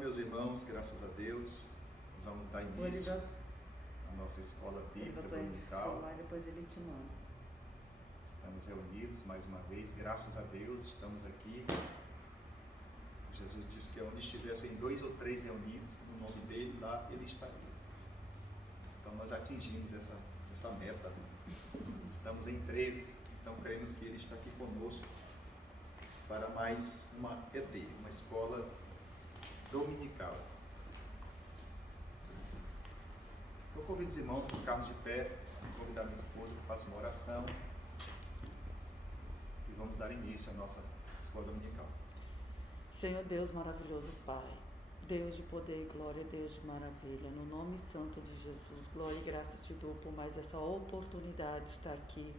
meus irmãos, graças a Deus, nós vamos dar início à nossa escola bíblica dominical. Depois ele te manda. Estamos reunidos mais uma vez, graças a Deus, estamos aqui. Jesus disse que onde estivessem 2 ou 3 reunidos, no nome dele, lá ele estaria. Então nós atingimos essa meta. Estamos em 13, então cremos que ele está aqui conosco para mais uma ED, uma escola dominical. Eu convido os irmãos para ficarmos de pé, vou convidar minha esposa que faça uma oração e vamos dar início à nossa escola dominical. Senhor Deus maravilhoso Pai, Deus de poder e glória, Deus de maravilha, no nome santo de Jesus, glória e graça te dou por mais essa oportunidade de estar aqui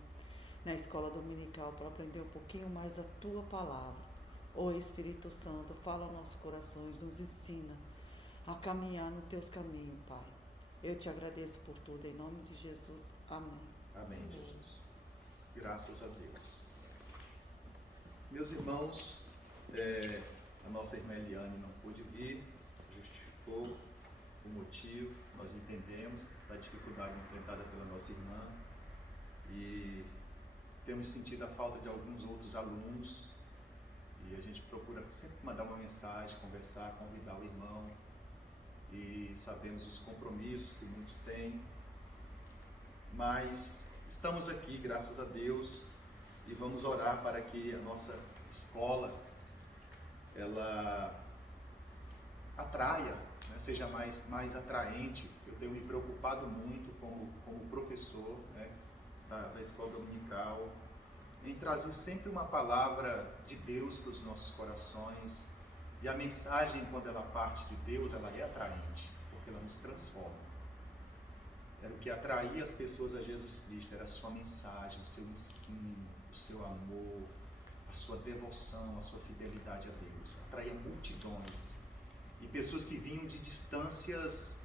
na escola dominical para aprender um pouquinho mais a Tua palavra. Ô Espírito Santo, fala aos nossos corações, nos ensina a caminhar nos Teus caminhos, Pai. Eu te agradeço por tudo, em nome de Jesus. Amém. Amém, Jesus. Graças a Deus. Meus irmãos, a nossa irmã Eliane não pôde vir, justificou o motivo, nós entendemos a dificuldade enfrentada pela nossa irmã e temos sentido a falta de alguns outros alunos e a gente procura sempre mandar uma mensagem, conversar, convidar o irmão e sabemos os compromissos que muitos têm, mas estamos aqui, graças a Deus, e vamos orar para que a nossa escola ela atraia, né, seja mais atraente. Eu tenho me preocupado muito como professor, né, da escola dominical, em trazer sempre uma palavra de Deus para os nossos corações, e a mensagem, quando ela parte de Deus, ela é atraente, porque ela nos transforma. Era o que atraía as pessoas a Jesus Cristo, era a sua mensagem, o seu ensino, o seu amor, a sua devoção, a sua fidelidade a Deus. Atraía multidões e pessoas que vinham de distâncias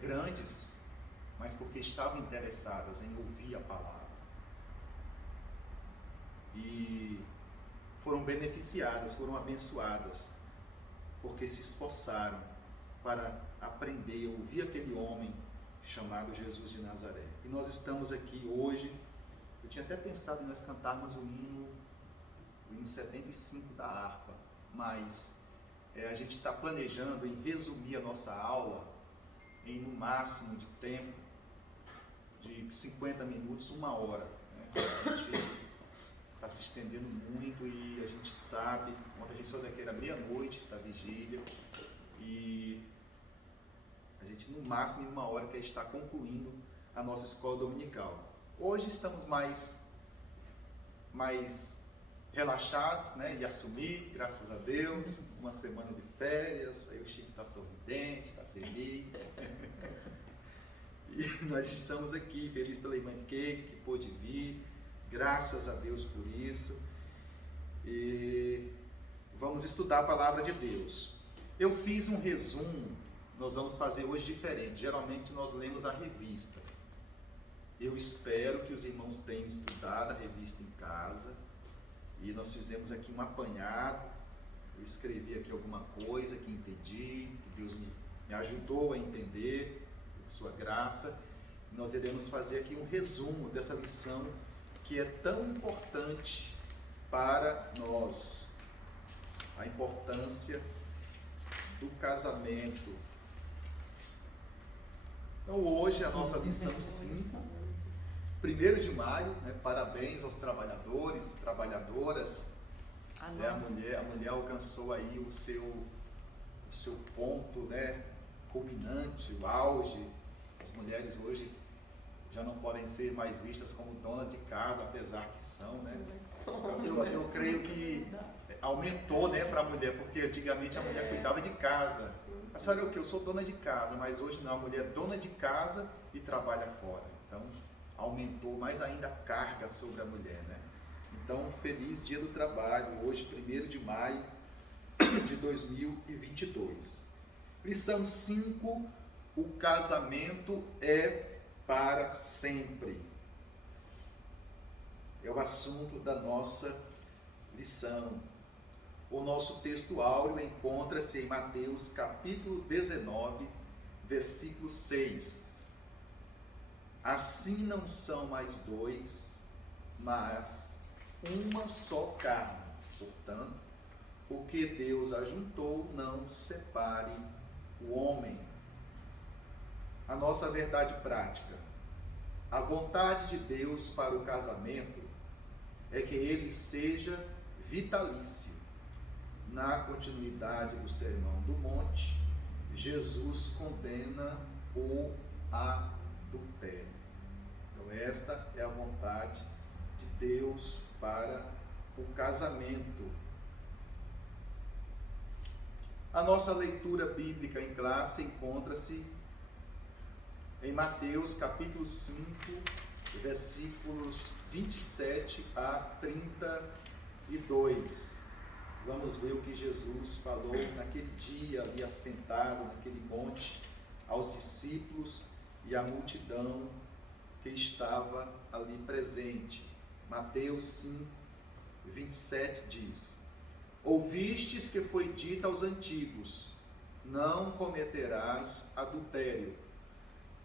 grandes, mas porque estavam interessadas em ouvir a palavra. E foram beneficiadas, foram abençoadas, porque se esforçaram para aprender, ouvir aquele homem chamado Jesus de Nazaré. E nós estamos aqui hoje. Eu tinha até pensado em nós cantarmos o hino 75 da harpa, mas a gente está planejando em resumir a nossa aula em no máximo de tempo de 50 minutos, 1 hora. Né? A gente está se estendendo muito e a gente sabe, quando a gente saiu daqui era meia-noite da vigília e a gente no máximo em 1 hora quer estar concluindo a nossa escola dominical. Hoje estamos mais relaxados, né, e assumir, graças a Deus, uma semana de férias, aí o Chico está sorridente, está feliz. E nós estamos aqui, felizes pela irmã que pôde vir, graças a Deus por isso. E vamos estudar a palavra de Deus. Eu fiz um resumo, nós vamos fazer hoje diferente. Geralmente nós lemos a revista. Eu espero que os irmãos tenham estudado a revista em casa e nós fizemos aqui um apanhado. Eu escrevi aqui alguma coisa que entendi, que Deus me ajudou a entender, por sua graça. Nós iremos fazer aqui um resumo dessa lição que é tão importante para nós. A importância do casamento. Então hoje a nossa lição 5. 1º de maio, né, parabéns aos trabalhadores, trabalhadoras. Né, a mulher alcançou aí o seu ponto, né, culminante, o auge. As mulheres hoje já não podem ser mais vistas como donas de casa, apesar que são, né? Eu creio que aumentou, né, para a mulher, porque antigamente a mulher cuidava de casa. Mas olha o que, eu sou dona de casa, mas hoje não, a mulher é dona de casa e trabalha fora. Então aumentou mais ainda a carga sobre a mulher, né? Então, feliz Dia do Trabalho, hoje 1º de maio de 2022. Lição 5, o casamento é para sempre. É o assunto da nossa lição. O nosso texto áureo encontra-se em Mateus capítulo 19, versículo 6. Assim não são mais dois, mas uma só carne. Portanto, o que Deus ajuntou, não separe o homem. A nossa verdade prática. A vontade de Deus para o casamento é que ele seja vitalício. Na continuidade do Sermão do Monte, Jesus condena o adultério. Então esta é a vontade de Deus para o casamento. A nossa leitura bíblica em classe encontra-se em Mateus capítulo 5, versículos 27 a 32. Vamos ver o que Jesus falou naquele dia ali assentado naquele monte aos discípulos e à multidão que estava ali presente. Mateus 5, 27 diz: Ouvistes que foi dito aos antigos, não cometerás adultério.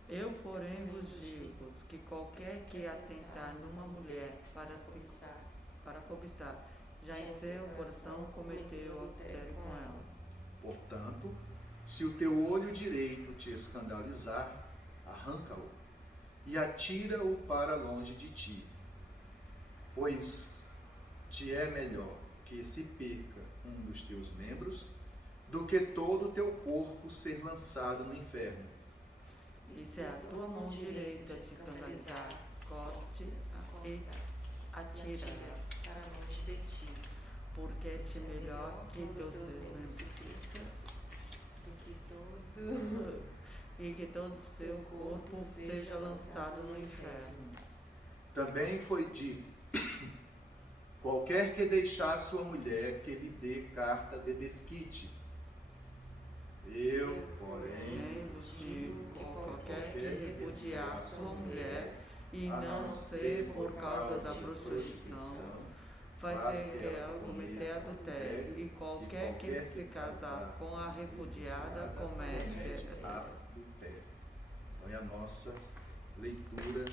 Eu, porém, vos digo que qualquer que atentar numa mulher para cobiçar, já em seu coração cometeu adultério com ela. Portanto, se o teu olho direito te escandalizar, arranca-o e atira-o para longe de ti. Pois te é melhor que se perca um dos teus membros, do que todo o teu corpo ser lançado no inferno. E se a tua mão direita te escandalizar, corte e atira-a para longe de ti, porque é-te melhor que teus membros e que todo o seu corpo seja lançado no inferno. Também foi dito: qualquer que deixar sua mulher, que lhe dê carta de desquite. Eu, porém, vos digo que qualquer que repudiar sua mulher, e não ser por causa da prostituição, faz ser que ela cometer adultério, e qualquer que se casar com a repudiada comete adultério. Então é a nossa leitura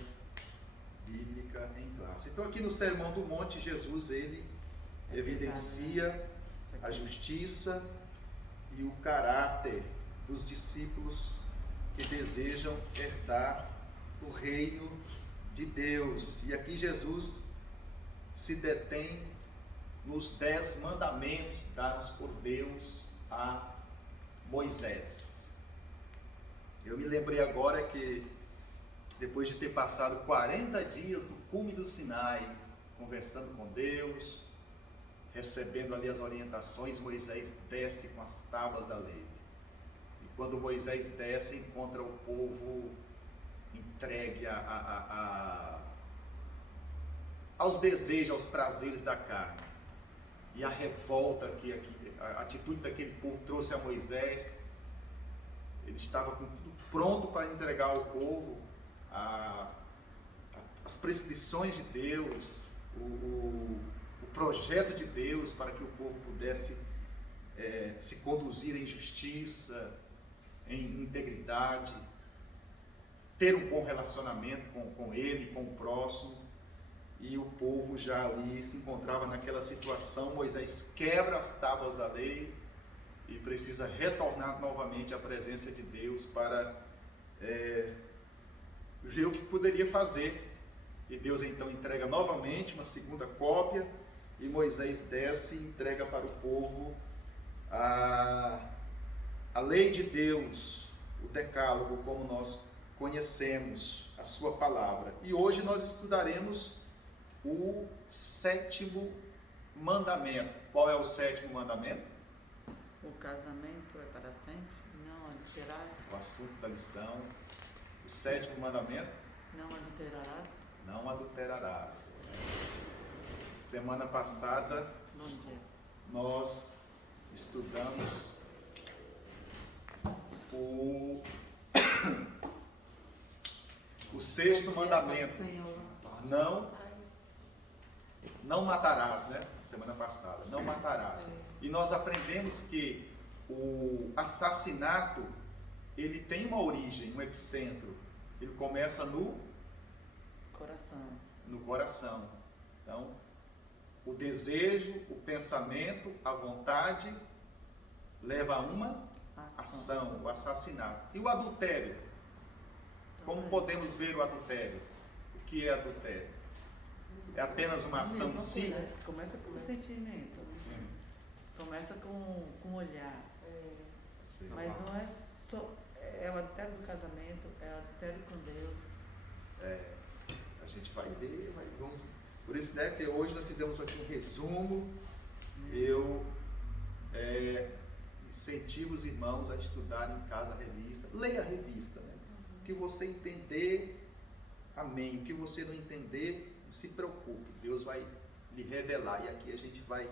bíblica em classe. Então aqui no Sermão do Monte, Jesus ele evidencia a justiça e o caráter dos discípulos que desejam herdar o reino de Deus. E aqui Jesus se detém nos 10 mandamentos dados por Deus a Moisés. Eu me lembrei agora que depois de ter passado 40 dias no cume do Sinai, conversando com Deus, recebendo ali as orientações, Moisés desce com as tábuas da lei. E quando Moisés desce, encontra o povo entregue aos desejos, aos prazeres da carne. E a revolta que a atitude daquele povo trouxe a Moisés, ele estava com tudo pronto para entregar ao povo as prescrições de Deus, o projeto de Deus para que o povo pudesse se conduzir em justiça, em integridade, ter um bom relacionamento com ele, com o próximo. E o povo já ali se encontrava naquela situação. Moisés quebra as tábuas da lei e precisa retornar novamente à presença de Deus para ver o que poderia fazer. E Deus então entrega novamente uma segunda cópia, e Moisés desce e entrega para o povo a lei de Deus, o decálogo, como nós conhecemos, a sua palavra. E hoje nós estudaremos o 7º mandamento. Qual é o 7º mandamento? O casamento é para sempre, não adulterarás. O assunto da lição. O 7º mandamento? Não adulterarás. Não adulterarás. Semana passada, Bom dia. Nós estudamos o 6º mandamento. não matarás, né? Semana passada, não matarás. E nós aprendemos que o assassinato, ele tem uma origem, um epicentro. Ele começa no coração. Então, o desejo, o pensamento, a vontade leva a uma ação, o assassinato. E o adultério? Como podemos ver o adultério? O que é adultério? É apenas uma ação em si? Começa com o sentimento, começa com o olhar. Mas não é só. É o adultério do casamento, é o adultério com Deus. A gente vai ver, vamos. Por isso, né, que hoje nós fizemos aqui um resumo. Eu incentivo os irmãos a estudarem em casa a revista. Leia a revista, né? O que você entender, amém. O que você não entender, não se preocupe. Deus vai lhe revelar. E aqui a gente vai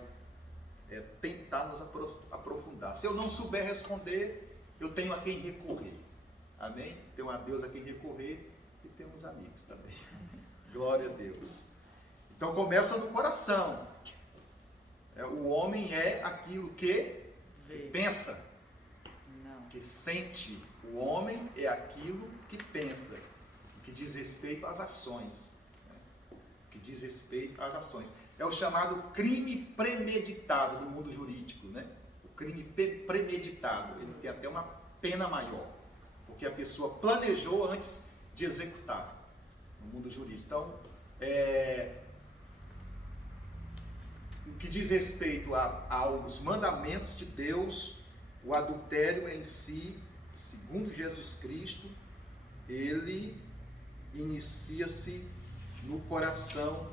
tentar nos aprofundar. Se eu não souber responder, eu tenho a quem recorrer. Amém? Tenho a Deus a quem recorrer e temos amigos também. Glória a Deus. Então começa no coração. O homem é aquilo que pensa, que sente. O homem é aquilo que pensa, que diz respeito às ações. Que diz respeito às ações. É o chamado crime premeditado do mundo jurídico, né? O crime premeditado, ele tem até uma pena maior, porque a pessoa planejou antes de executar no mundo jurídico. Então, o que diz respeito aos mandamentos de Deus, o adultério em si, segundo Jesus Cristo, ele inicia-se no coração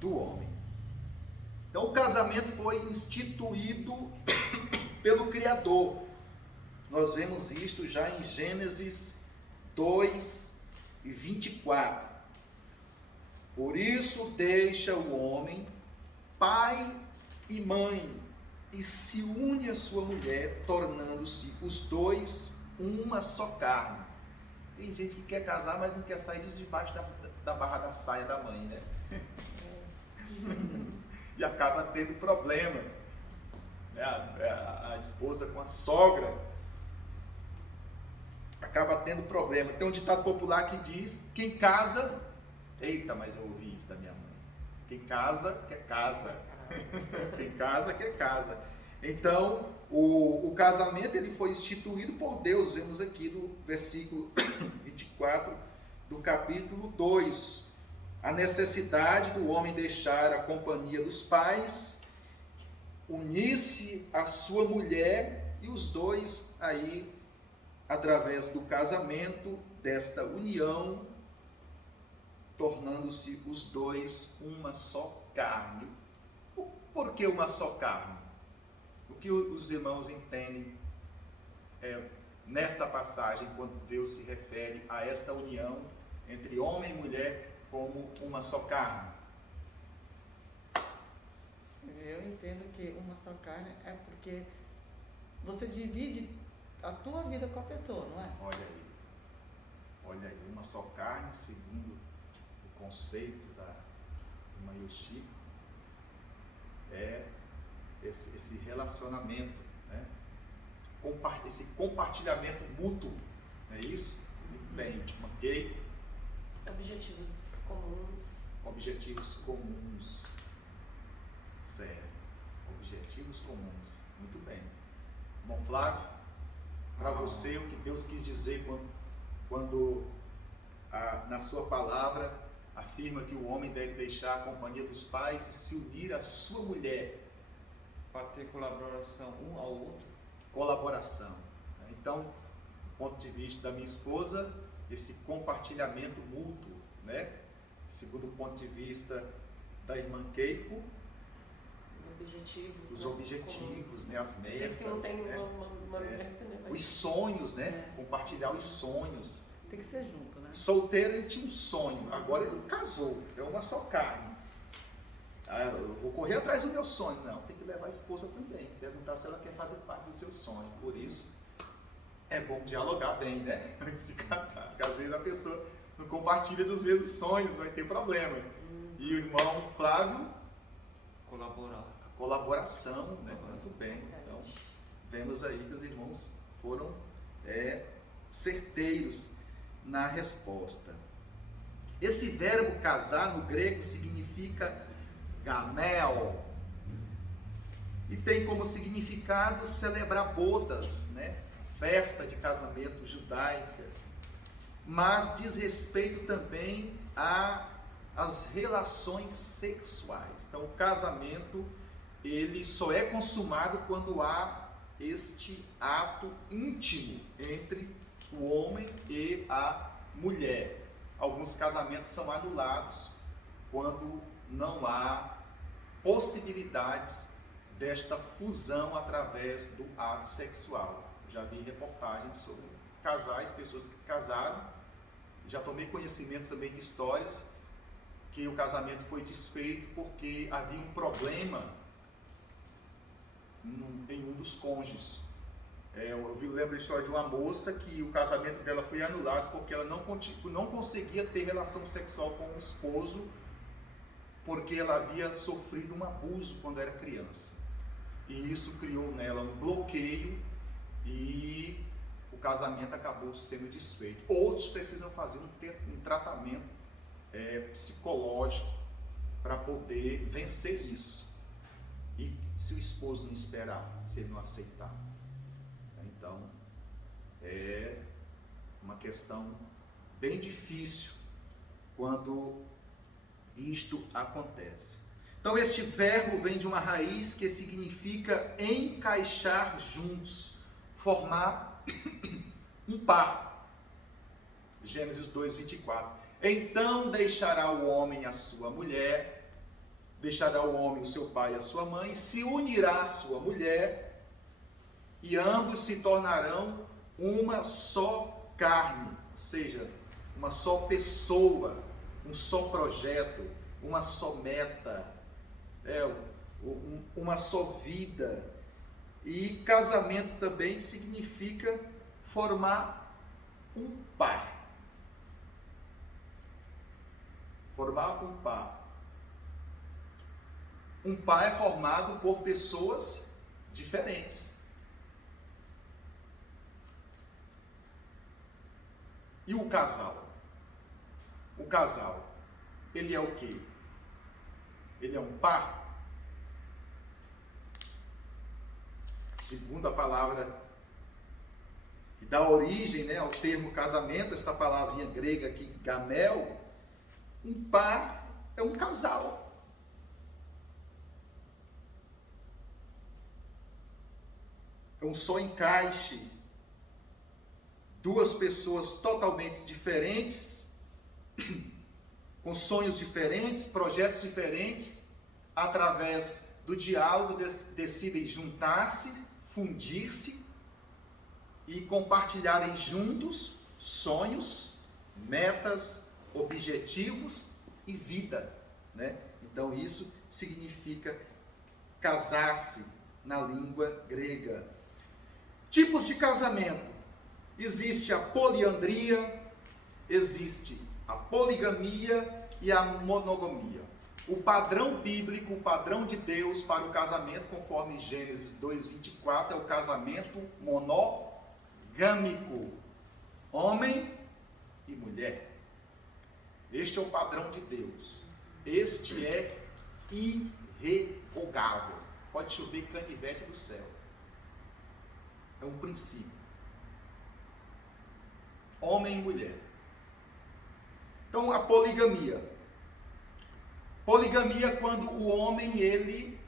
do homem. Então o casamento foi instituído pelo Criador. Nós vemos isto já em Gênesis 2:24. Por isso deixa o homem pai e mãe e se une à sua mulher, tornando-se os dois uma só carne. Tem gente que quer casar, mas não quer sair de debaixo da barra da saia da mãe, né? E acaba tendo problema. A esposa com a sogra acaba tendo problema. Tem um ditado popular que diz: quem casa, eita, mas eu ouvi isso da minha mãe. Quem casa, quer casa. Quem casa, quer casa. Então, o casamento ele foi instituído por Deus. Vemos aqui no versículo 24 do capítulo 2. A necessidade do homem deixar a companhia dos pais, unir-se à sua mulher e os dois aí, através do casamento, desta união, tornando-se os dois uma só carne. Por que uma só carne? O que os irmãos entendem nesta passagem, quando Deus se refere a esta união entre homem e mulher como uma só carne? Eu entendo que uma só carne é porque você divide a tua vida com a pessoa, não é? Olha aí, uma só carne, segundo o conceito da irmã Yoshiko, é esse relacionamento, né? Esse compartilhamento mútuo, não é isso? Muito bem, ok? Objetivos comuns. Certo. Objetivos comuns. Muito bem. Bom, Flávio, para você, o que Deus quis dizer quando na sua palavra afirma que o homem deve deixar a companhia dos pais e se unir à sua mulher? Para ter colaboração um ao outro. Colaboração. Então, do ponto de vista da minha esposa, esse compartilhamento mútuo, né? Segundo o ponto de vista da irmã Keiko, os objetivos, né? As metas, se não tem né? uma meta, né? Os sonhos, né? Compartilhar os sonhos. Tem que ser junto, né? Solteiro, ele tinha um sonho, agora ele casou, é uma só carne. Eu vou correr atrás do meu sonho. Não, tem que levar a esposa também, perguntar se ela quer fazer parte do seu sonho. Por isso, é bom dialogar bem, né? Antes de casar, porque às vezes a pessoa não compartilha dos mesmos sonhos, vai ter problema. E o irmão Flávio colaboração, né? Muito bem. Então, vemos aí que os irmãos foram certeiros na resposta. Esse verbo casar no grego significa gamel e tem como significado celebrar bodas, né? Festa de casamento judaica, mas diz respeito também às relações sexuais. Então, o casamento ele só é consumado quando há este ato íntimo entre o homem e a mulher. Alguns casamentos são anulados quando não há possibilidades desta fusão através do ato sexual. Já vi reportagens sobre casais, pessoas que casaram, já tomei conhecimento também de histórias que o casamento foi desfeito porque havia um problema em um dos cônjuges. Eu lembro a história de uma moça que o casamento dela foi anulado porque ela não conseguia ter relação sexual com o esposo porque ela havia sofrido um abuso quando era criança. E isso criou nela um bloqueio e o casamento acabou sendo desfeito. Outros precisam fazer um tratamento psicológico para poder vencer isso. E se o esposo não esperar, se ele não aceitar. Então, é uma questão bem difícil quando isto acontece. Então, este verbo vem de uma raiz que significa encaixar juntos, formar um par. Gênesis 2:24. Então deixará o homem a sua mulher, deixará o homem o seu pai e a sua mãe, se unirá à sua mulher, e ambos se tornarão uma só carne, ou seja, uma só pessoa, um só projeto, uma só meta, uma só vida. E casamento também significa formar um par. Formar um par. Um par é formado por pessoas diferentes. E o casal? O casal, ele é o quê? Ele é um par? Segundo a palavra que dá origem, né, ao termo casamento, esta palavrinha grega aqui, gamel, um par é um casal. É um só encaixe. Duas pessoas totalmente diferentes, com sonhos diferentes, projetos diferentes, através do diálogo decidem juntar-se, fundir-se e compartilharem juntos sonhos, metas, objetivos e vida, né? Então isso significa casar-se na língua grega. Tipos de casamento. Existe a poliandria, existe a poligamia e a monogamia. O padrão bíblico, o padrão de Deus para o casamento, conforme Gênesis 2:24, é o casamento monogâmico. Homem e mulher. Este é o padrão de Deus. Este é irrevogável. Pode chover canivete do céu. É um princípio. Homem e mulher. Então, a poligamia. Poligamia é quando o homem, ele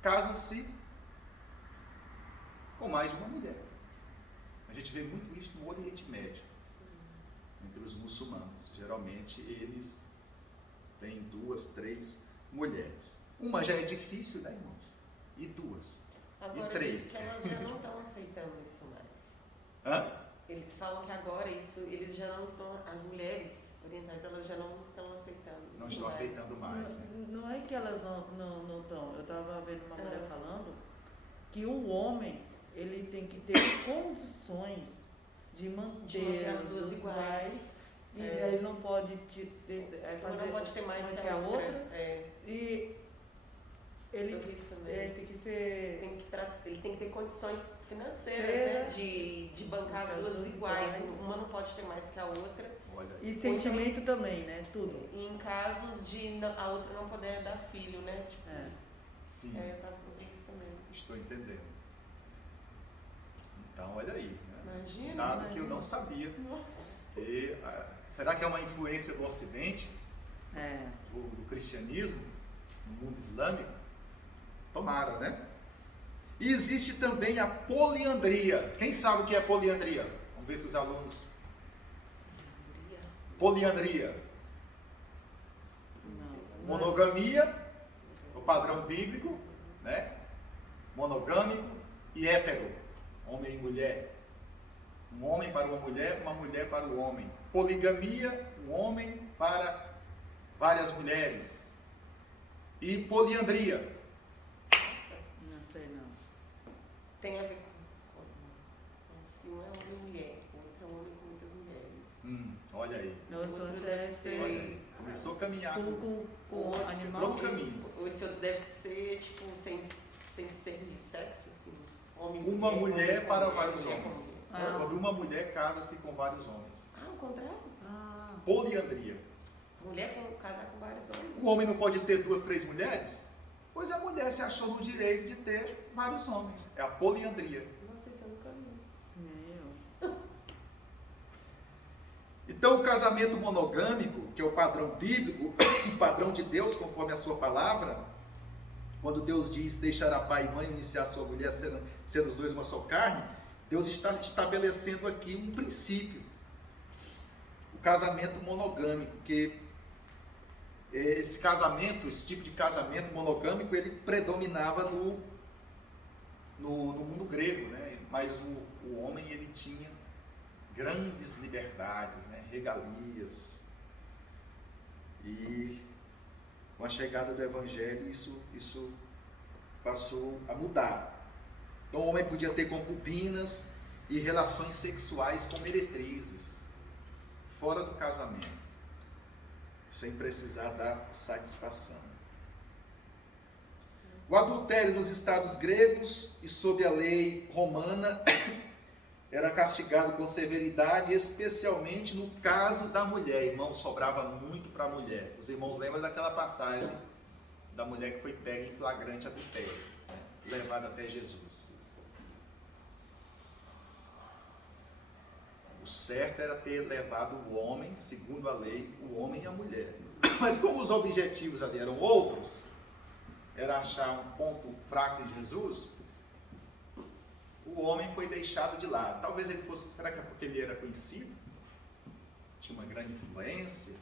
casa-se com mais de uma mulher. A gente vê muito isso no Oriente Médio, entre os muçulmanos. Geralmente, eles têm 2, 3 mulheres. Uma já é difícil, né, irmãos? E 2. Agora, e 3. diz que elas já não estão aceitando isso mais. Hã? Eles falam que agora eles já não estão, as mulheres orientais, elas já não estão aceitando isso. Não estão aceitando mais. Né? Não é que elas não estão. Eu estava vendo uma mulher falando que o homem, ele tem que ter condições de manter as duas iguais. E aí não pode fazer, não pode ter mais que a outra. É. E Ele, Eu vi isso também. tem que ser... Ele tem que ter condições financeiras, né? De bancar as duas iguais. Uma não pode ter mais que a outra. Olha aí. E sentimento também, né? Tudo. E em casos de a outra não poder dar filho, né? Tipo, Sim, eu vi isso também. estou entendendo. Então, olha aí. Né? Imagina. Dado que eu não sabia. Nossa. E, será que é uma influência do Ocidente, É. do cristianismo, no mundo islâmico? Tomara, né? E existe também a poliandria. Quem sabe o que é poliandria? Vamos ver se os alunos... Poliandria. Não. Monogamia, o padrão bíblico, né? Monogâmico e hétero, homem e mulher. Um homem para uma mulher para o homem. Poligamia, um homem para várias mulheres. E poliandria. Nossa. Não sei não. Tem a ver com se um é homem e mulher, o outro é homem com muitas mulheres. Olha aí. O outro deve ser... Olha aí. Começou a caminhar. Com animal. Entrou no caminho. Esse outro deve ser, tipo, sem ser de sexo, assim. Homem, Uma mulher homem, para mulher, vários mulher, homens. homem. Ah. Quando uma mulher casa-se com vários homens. O contrário? Ah, Poliandria. Mulher casar com vários homens. O homem não pode ter 2, 3 mulheres? Pois a mulher se achou no direito de ter vários homens. É a poliandria. Nossa, isso eu nunca vi. meu. Então o casamento monogâmico, que é o padrão bíblico, o padrão de Deus, conforme a sua palavra, quando Deus diz deixará pai e mãe, iniciar sua mulher, sendo os dois uma só carne, Deus está estabelecendo aqui um princípio. O casamento monogâmico, que esse tipo de casamento monogâmico, ele predominava no mundo grego, né? Mas o homem, ele tinha grandes liberdades, né? Regalias. E com a chegada do Evangelho, isso passou a mudar. Então o homem podia ter concubinas e relações sexuais com meretrizes, fora do casamento, sem precisar dar satisfação. O adultério nos estados gregos e sob a lei romana era castigado com severidade, especialmente no caso da mulher. Irmão, sobrava muito para a mulher. Os irmãos lembram daquela passagem da mulher que foi pega em flagrante adultério, né? Levada até Jesus. O certo era ter levado o homem, segundo a lei, o homem e a mulher. Mas como os objetivos ali eram outros, era achar um ponto fraco em Jesus, o homem foi deixado de lado. Talvez ele fosse, será que é porque ele era conhecido? Tinha uma grande influência?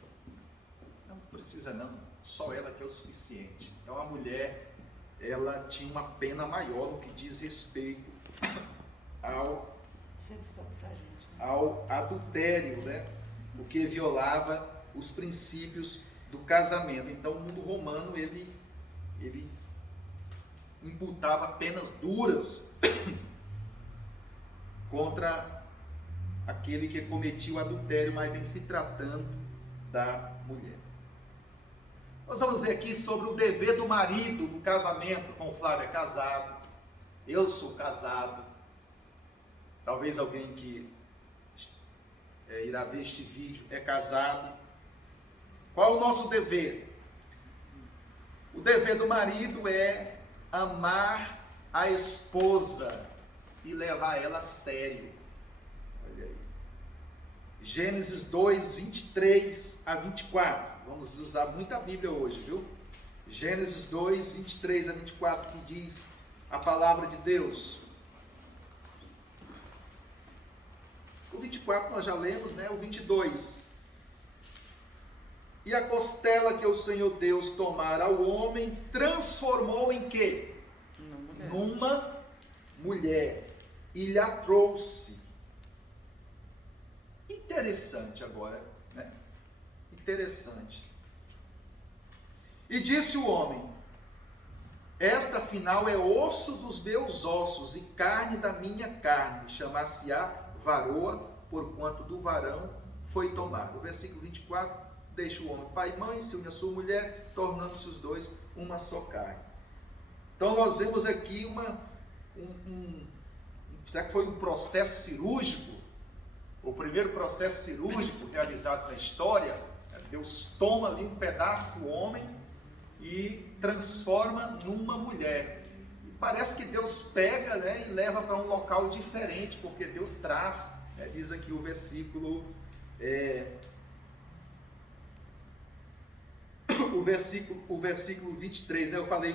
Não precisa não, só ela que é o suficiente. Então a mulher, ela tinha uma pena maior no que diz respeito ao adultério, né? O que violava os princípios do casamento. Então o mundo romano, ele imputava penas duras contra aquele que cometia o adultério, mas em se tratando da mulher. Nós vamos ver aqui sobre o dever do marido no casamento. Com o Flávio é casado, eu sou casado, talvez alguém que irá ver este vídeo é casado. Qual é o nosso dever? O dever do marido é amar a esposa e levar ela a sério. Olha aí. Gênesis 2, 23 a 24. Vamos usar muita Bíblia hoje, viu? Gênesis 2, 23 a 24, que diz a palavra de Deus. O 24 nós já lemos, né? O 22. E a costela que o Senhor Deus tomara ao homem, transformou em quê? Numa mulher. E lhe a trouxe. Interessante agora, né? Interessante. E disse o homem: esta afinal é osso dos meus ossos e carne da minha carne, chamar-se-á varoa, porquanto do varão foi tomado. O versículo 24, deixa o homem pai e mãe, se une a sua mulher, tornando-se os dois uma só carne. Então nós vemos aqui será que foi um processo cirúrgico? O primeiro processo cirúrgico realizado na história, Deus toma ali um pedaço do homem e transforma numa mulher. E parece que Deus pega, né, e leva para um local diferente, porque Deus traz, diz aqui o versículo 23, né? Eu falei,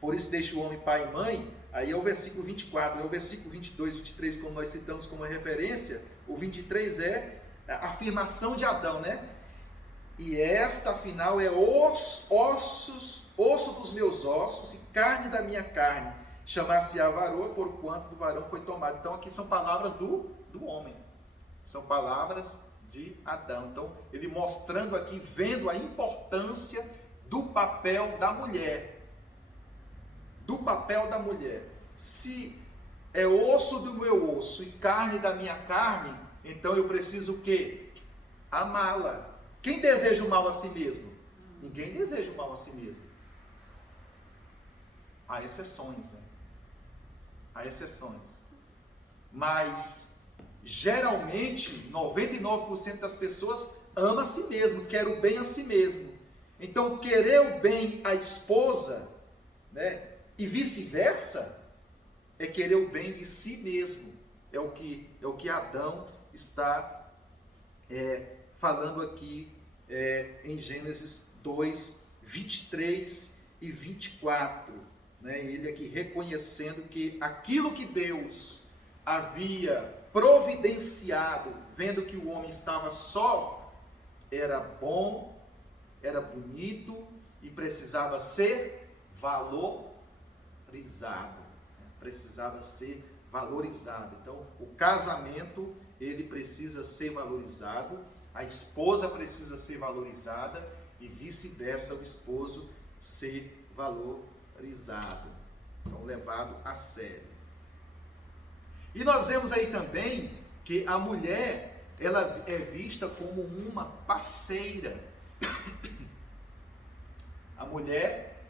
por isso deixa o homem pai e mãe, aí é o versículo 24, é o versículo 22, 23, como nós citamos como referência, o 23 é a afirmação de Adão, né? E esta, afinal, é osso dos meus ossos e carne da minha carne, chamar-se-á varoa, porquanto do varão foi tomado. Então aqui são palavras do homem, são palavras de Adão. Então ele mostrando aqui, vendo a importância do papel da mulher, se é osso do meu osso e carne da minha carne, então eu preciso o quê? Amá-la. Quem deseja o mal a si mesmo? Ninguém deseja o mal a si mesmo. Há exceções, né? Há exceções. Mas, geralmente, 99% das pessoas ama a si mesmo, quer o bem a si mesmo. Então, querer o bem à esposa, né, e vice-versa, é querer o bem de si mesmo. É o que Adão está falando aqui em Gênesis 2, 23 e 24. Né? Ele aqui reconhecendo que aquilo que Deus havia providenciado, vendo que o homem estava só, era bom, era bonito e precisava ser valorizado. Precisava ser valorizado. Então, o casamento, ele precisa ser valorizado, a esposa precisa ser valorizada e vice-versa, o esposo ser valorizado. Então, levado a sério. E nós vemos aí também que a mulher, ela é vista como uma parceira. A mulher,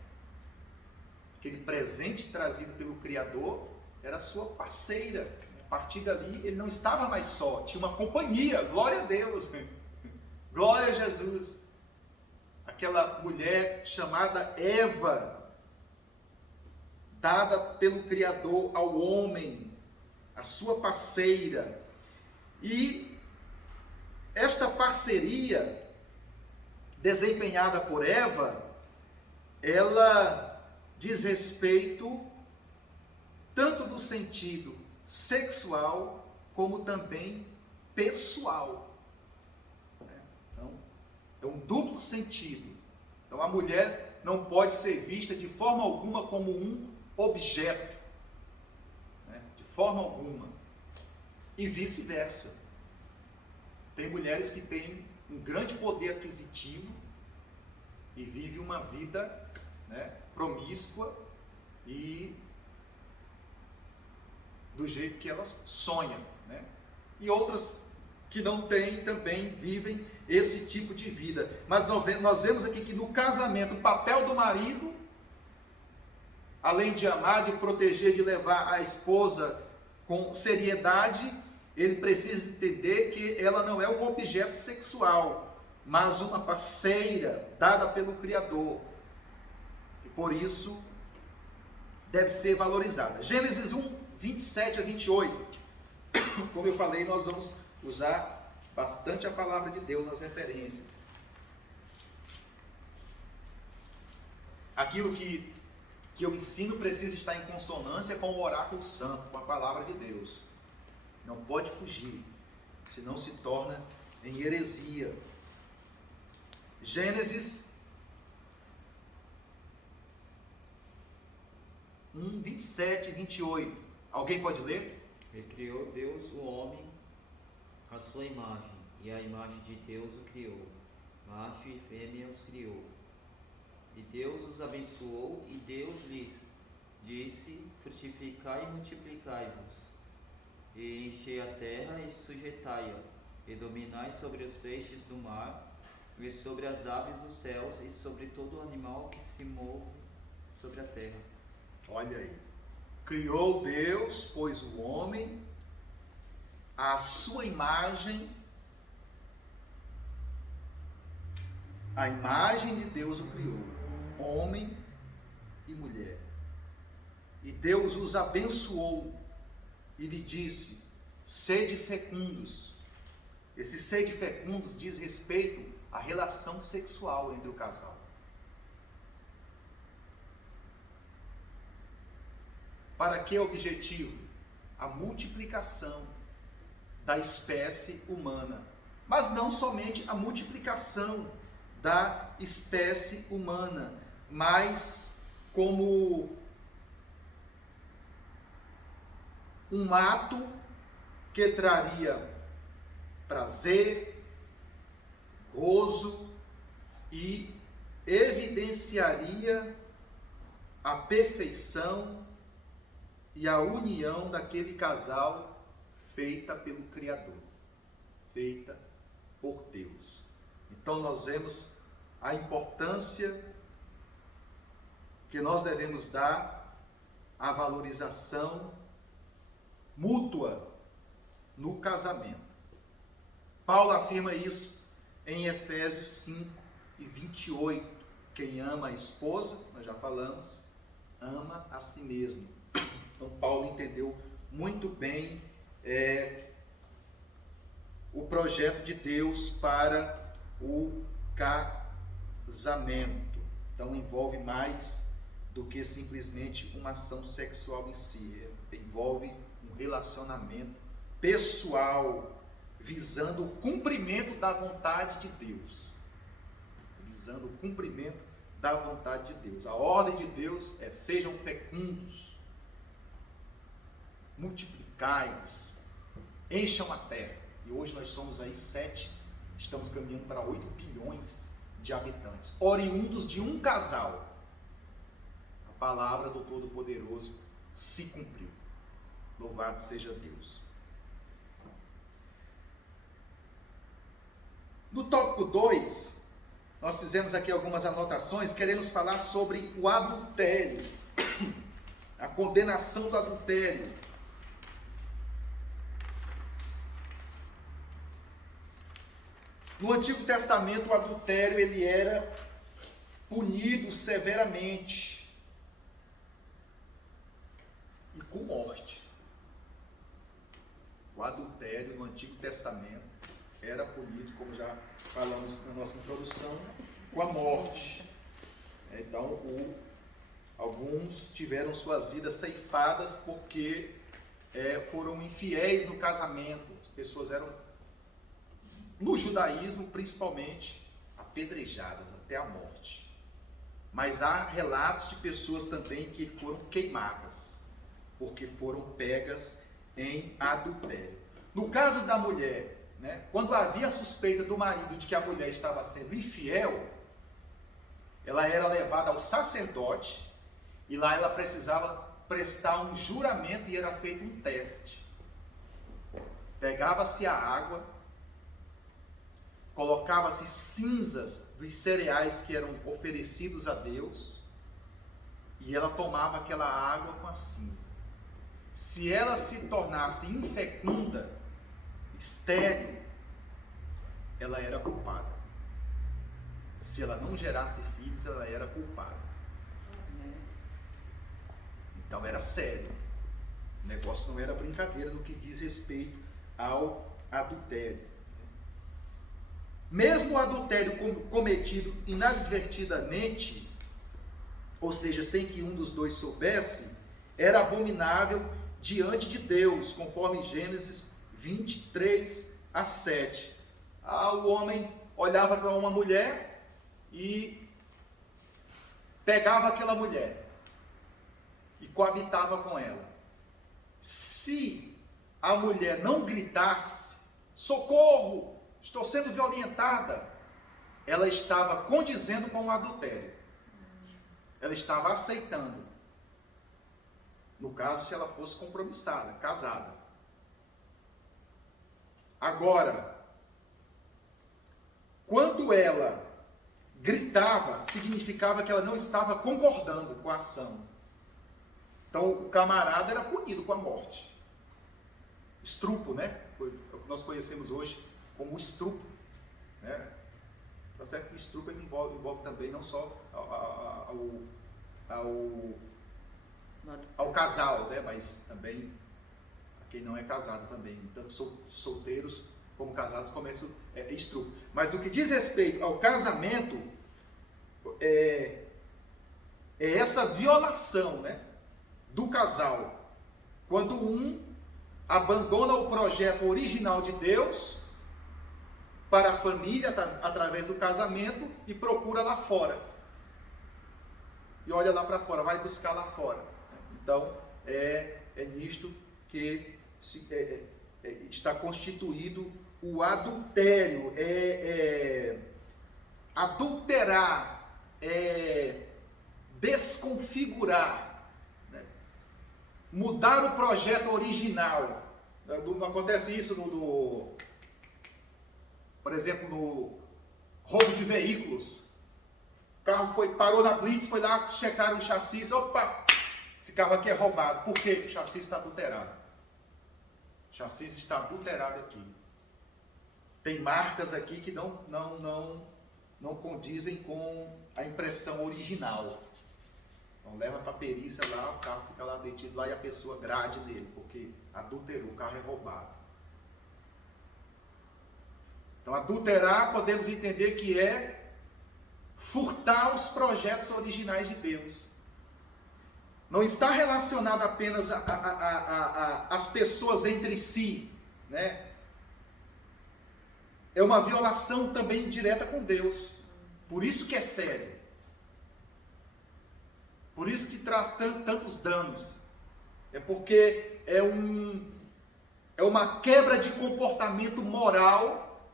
aquele presente trazido pelo Criador, era sua parceira. A partir dali, ele não estava mais só, tinha uma companhia. Glória a Deus, glória a Jesus. Aquela mulher chamada Eva, dada pelo Criador ao homem, a sua parceira. E esta parceria desempenhada por Eva, ela diz respeito tanto do sentido sexual como também pessoal. Então, é um duplo sentido. Então, a mulher não pode ser vista de forma alguma como um objeto, de forma alguma, e vice-versa. Tem mulheres que têm um grande poder aquisitivo e vivem uma vida promíscua e do jeito que elas sonham, e outras que não têm também vivem esse tipo de vida. Mas nós vemos aqui que no casamento o papel do marido, além de amar, de proteger, de levar a esposa com seriedade, ele precisa entender que ela não é um objeto sexual, mas uma parceira dada pelo Criador. E por isso deve ser valorizada. Gênesis 1, 27 a 28. Como eu falei, nós vamos usar bastante a palavra de Deus nas referências. Aquilo que eu ensino precisa estar em consonância com o oráculo santo, com a palavra de Deus. Não pode fugir, senão se torna em heresia. Gênesis 1, 27 e 28. Alguém pode ler? E criou Deus o homem à sua imagem, e a imagem de Deus o criou, macho e fêmea os criou. E Deus os abençoou, e Deus lhes disse: frutificai e multiplicai-vos, e enchei a terra e sujeitai-a, e dominai sobre os peixes do mar, e sobre as aves dos céus, e sobre todo animal que se move sobre a terra. Olha aí. Criou Deus, pois o homem, à sua imagem, a imagem de Deus o criou, homem e mulher. E Deus os abençoou e lhe disse: sede fecundos. Esse sede fecundos diz respeito à relação sexual entre o casal. Para que objetivo? A multiplicação da espécie humana. Mas não somente a multiplicação da espécie humana, mas como um ato que traria prazer, gozo e evidenciaria a perfeição e a união daquele casal feita pelo Criador, feita por Deus. Então nós vemos a importância que nós devemos dar à valorização mútua no casamento. Paulo afirma isso em Efésios 5 e 28. Quem ama a esposa, nós já falamos, ama a si mesmo. Então Paulo entendeu muito bem o projeto de Deus para o casamento. Então envolve mais do que simplesmente uma ação sexual em si. Envolve um relacionamento pessoal, visando o cumprimento da vontade de Deus. Visando o cumprimento da vontade de Deus. A ordem de Deus é: sejam fecundos, multiplicai-vos, encham a terra. E hoje nós somos aí 7, estamos caminhando para 8 bilhões de habitantes, oriundos de um casal. A palavra do Todo-Poderoso se cumpriu. Louvado seja Deus. No tópico 2, nós fizemos aqui algumas anotações, queremos falar sobre o adultério, a condenação do adultério. No Antigo Testamento, o adultério ele era punido severamente e com morte. O adultério no Antigo Testamento era punido, como já falamos na nossa introdução, com a morte. Então, alguns tiveram suas vidas ceifadas porque foram infiéis no casamento. As pessoas eram, no judaísmo principalmente, apedrejadas até a morte. Mas há relatos de pessoas também que foram queimadas, porque foram pegas em adultério. No caso da mulher, quando havia suspeita do marido de que a mulher estava sendo infiel, ela era levada ao sacerdote e lá ela precisava prestar um juramento e era feito um teste. Pegava-se a água, colocava-se cinzas dos cereais que eram oferecidos a Deus e ela tomava aquela água com a cinza. Se ela se tornasse infecunda, estéril, ela era culpada. Se ela não gerasse filhos, ela era culpada. Então era sério. O negócio não era brincadeira no que diz respeito ao adultério. Mesmo o adultério cometido inadvertidamente, ou seja, sem que um dos dois soubesse, era abominável diante de Deus, conforme Gênesis 23:7. O homem olhava para uma mulher e pegava aquela mulher e coabitava com ela. Se a mulher não gritasse: socorro, estou sendo violentada, ela estava condizendo com o adultério. Ela estava aceitando. No caso, se ela fosse compromissada, casada. Agora, quando ela gritava, significava que ela não estava concordando com a ação. Então o camarada era punido com a morte. Estrupo, né? É o que nós conhecemos hoje como estrupo, né? Tá certo que o estrupo ele envolve também não só ao casal, né? Mas também a quem não é casado também. Tanto solteiros como casados começam estrupo. Mas no que diz respeito ao casamento, é essa violação, né, do casal, quando um abandona o projeto original de Deus para a família através do casamento e procura lá fora. E olha lá para fora, vai buscar lá fora. Então, é nisto que está constituído o adultério. Adulterar, desconfigurar, né? Mudar o projeto original. Não acontece isso por exemplo, no roubo de veículos. O carro parou na blitz, foi lá, checaram o chassi, opa, esse carro aqui é roubado. Por quê? O chassi está adulterado. O chassi está adulterado aqui. Tem marcas aqui que não condizem com a impressão original. Então leva para a perícia lá, o carro fica lá detido lá e a pessoa grade nele, porque adulterou, o carro é roubado. Então adulterar podemos entender que é furtar os projetos originais de Deus. Não está relacionado apenas às pessoas entre si, né? É uma violação também direta com Deus. Por isso que é sério. Por isso que traz tantos danos. É porque é uma quebra de comportamento moral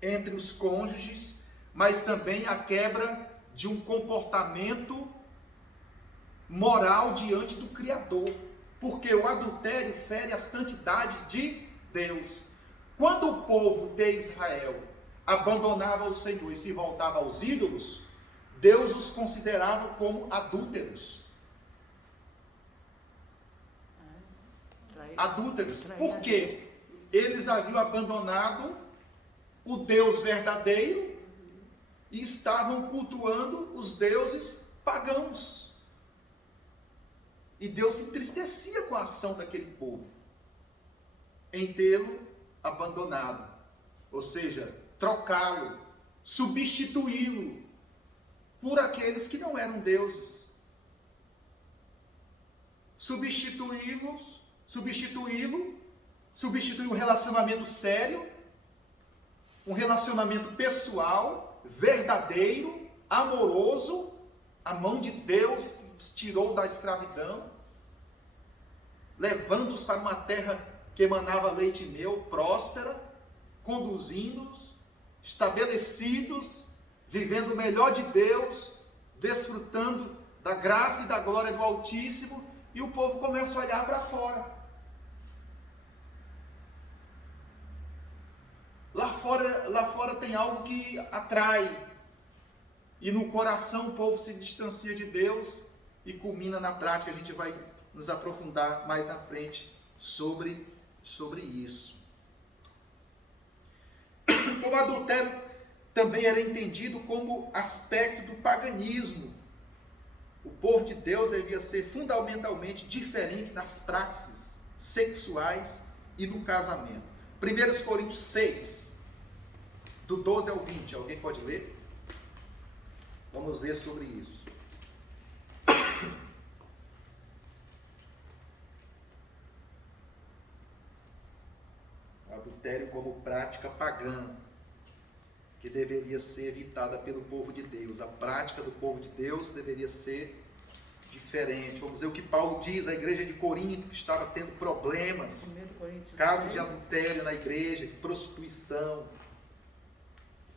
entre os cônjuges, mas também a quebra de um comportamento moral diante do Criador. Porque o adultério fere a santidade de Deus. Quando o povo de Israel abandonava o Senhor e se voltava aos ídolos, Deus os considerava como adúlteros. Adúlteros. Por quê? Eles haviam abandonado o Deus verdadeiro e estavam cultuando os deuses pagãos. E Deus se entristecia com a ação daquele povo em tê-lo abandonado, ou seja, trocá-lo, substituí-lo por aqueles que não eram deuses. Substituir um relacionamento sério, um relacionamento pessoal, verdadeiro, amoroso. A mão de Deus os tirou da escravidão, levando-os para uma terra que emanava leite e mel, próspera, conduzindo-os, estabelecidos, vivendo o melhor de Deus, desfrutando da graça e da glória do Altíssimo, e o povo começa a olhar para fora. Lá fora tem algo que atrai, e no coração o povo se distancia de Deus e culmina na prática. A gente vai nos aprofundar mais na frente sobre isso. O adultério também era entendido como aspecto do paganismo. O povo de Deus devia ser fundamentalmente diferente nas práticas sexuais e no casamento. 1 Coríntios 6, do 12 ao 20. Alguém pode ler? Vamos ver sobre isso. O adultério como prática pagã, que deveria ser evitada pelo povo de Deus. A prática do povo de Deus deveria ser diferente. Vamos ver o que Paulo diz à igreja de Corinto, que estava tendo problemas, casos de adultério na igreja, de prostituição.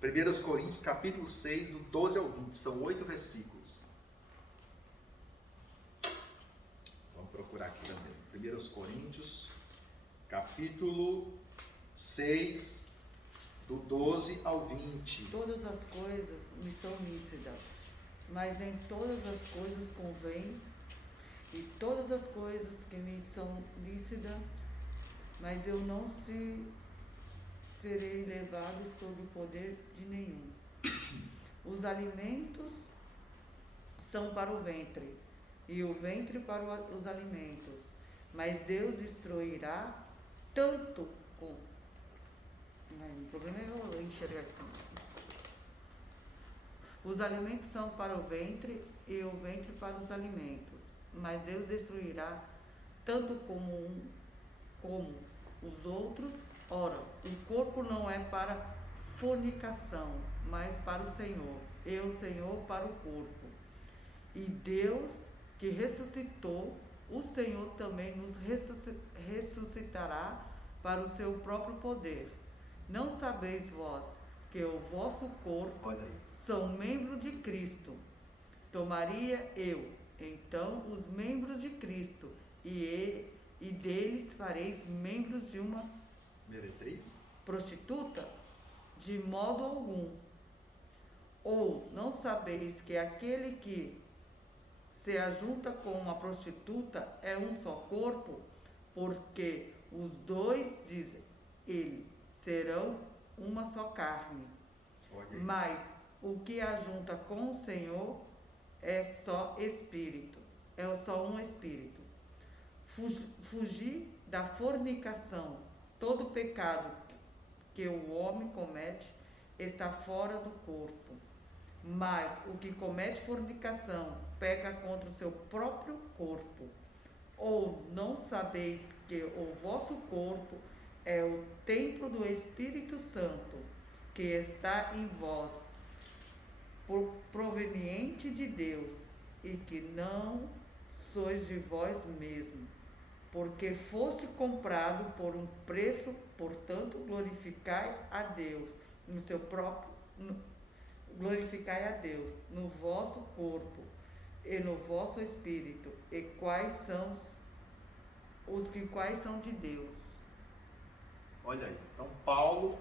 1 Coríntios capítulo 6, do 12 ao 20, são 8 versículos. Vamos procurar aqui também. 1 Coríntios capítulo 6, do 12 ao 20. Todas as coisas me são lícitas, mas nem todas as coisas convêm. e todas as coisas que me são lícitas, mas eu não serei levado sob o poder de nenhum. Os alimentos são para o ventre, e o ventre para os alimentos, mas Deus destruirá tanto com... O problema é eu enxergar isso também. Os alimentos são para o ventre, e o ventre para os alimentos, mas Deus destruirá tanto como os outros. Ora, o corpo não é para fornicação, mas para o Senhor, e o Senhor para o corpo. E Deus, que ressuscitou, o Senhor também nos ressuscitará para o seu próprio poder. Não sabeis vós que o vosso corpo são membros de Cristo? Tomaria eu, então, os membros de Cristo, e deles fareis membros de uma meretriz? Prostituta? De modo algum. Ou não sabeis que aquele que se ajunta com uma prostituta é um só corpo? Porque os dois, diz ele, serão uma só carne. Mas o que ajunta com o Senhor é só espírito, é só um espírito. Fugir da fornicação. Todo pecado que o homem comete está fora do corpo, mas o que comete fornicação peca contra o seu próprio corpo. Ou não sabeis que o vosso corpo é o templo do Espírito Santo, que está em vós, proveniente de Deus, e que não sois de vós mesmos, porque foste comprado por um preço. Portanto, glorificai a Deus glorificai a Deus no vosso corpo e no vosso espírito, e quais são de Deus. Olha aí, então Paulo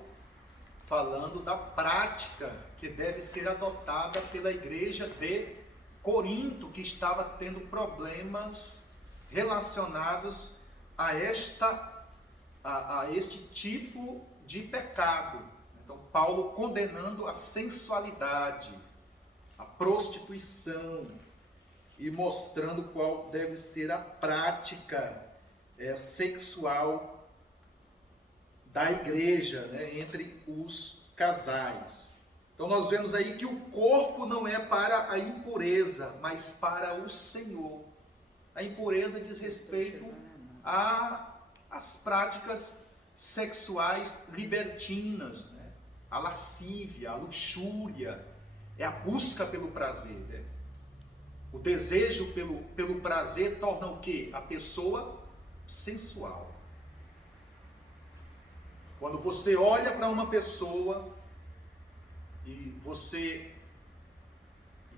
falando da prática que deve ser adotada pela igreja de Corinto, que estava tendo problemas relacionados a este tipo de pecado. Então, Paulo condenando a sensualidade, a prostituição, e mostrando qual deve ser a prática sexual da igreja, né, entre os casais. Então nós vemos aí que o corpo não é para a impureza, mas para o Senhor. A impureza diz respeito às práticas sexuais libertinas, né? A lascívia, a luxúria, é a busca pelo prazer, né? O desejo pelo prazer torna o quê? A pessoa sensual. Quando você olha para uma pessoa e você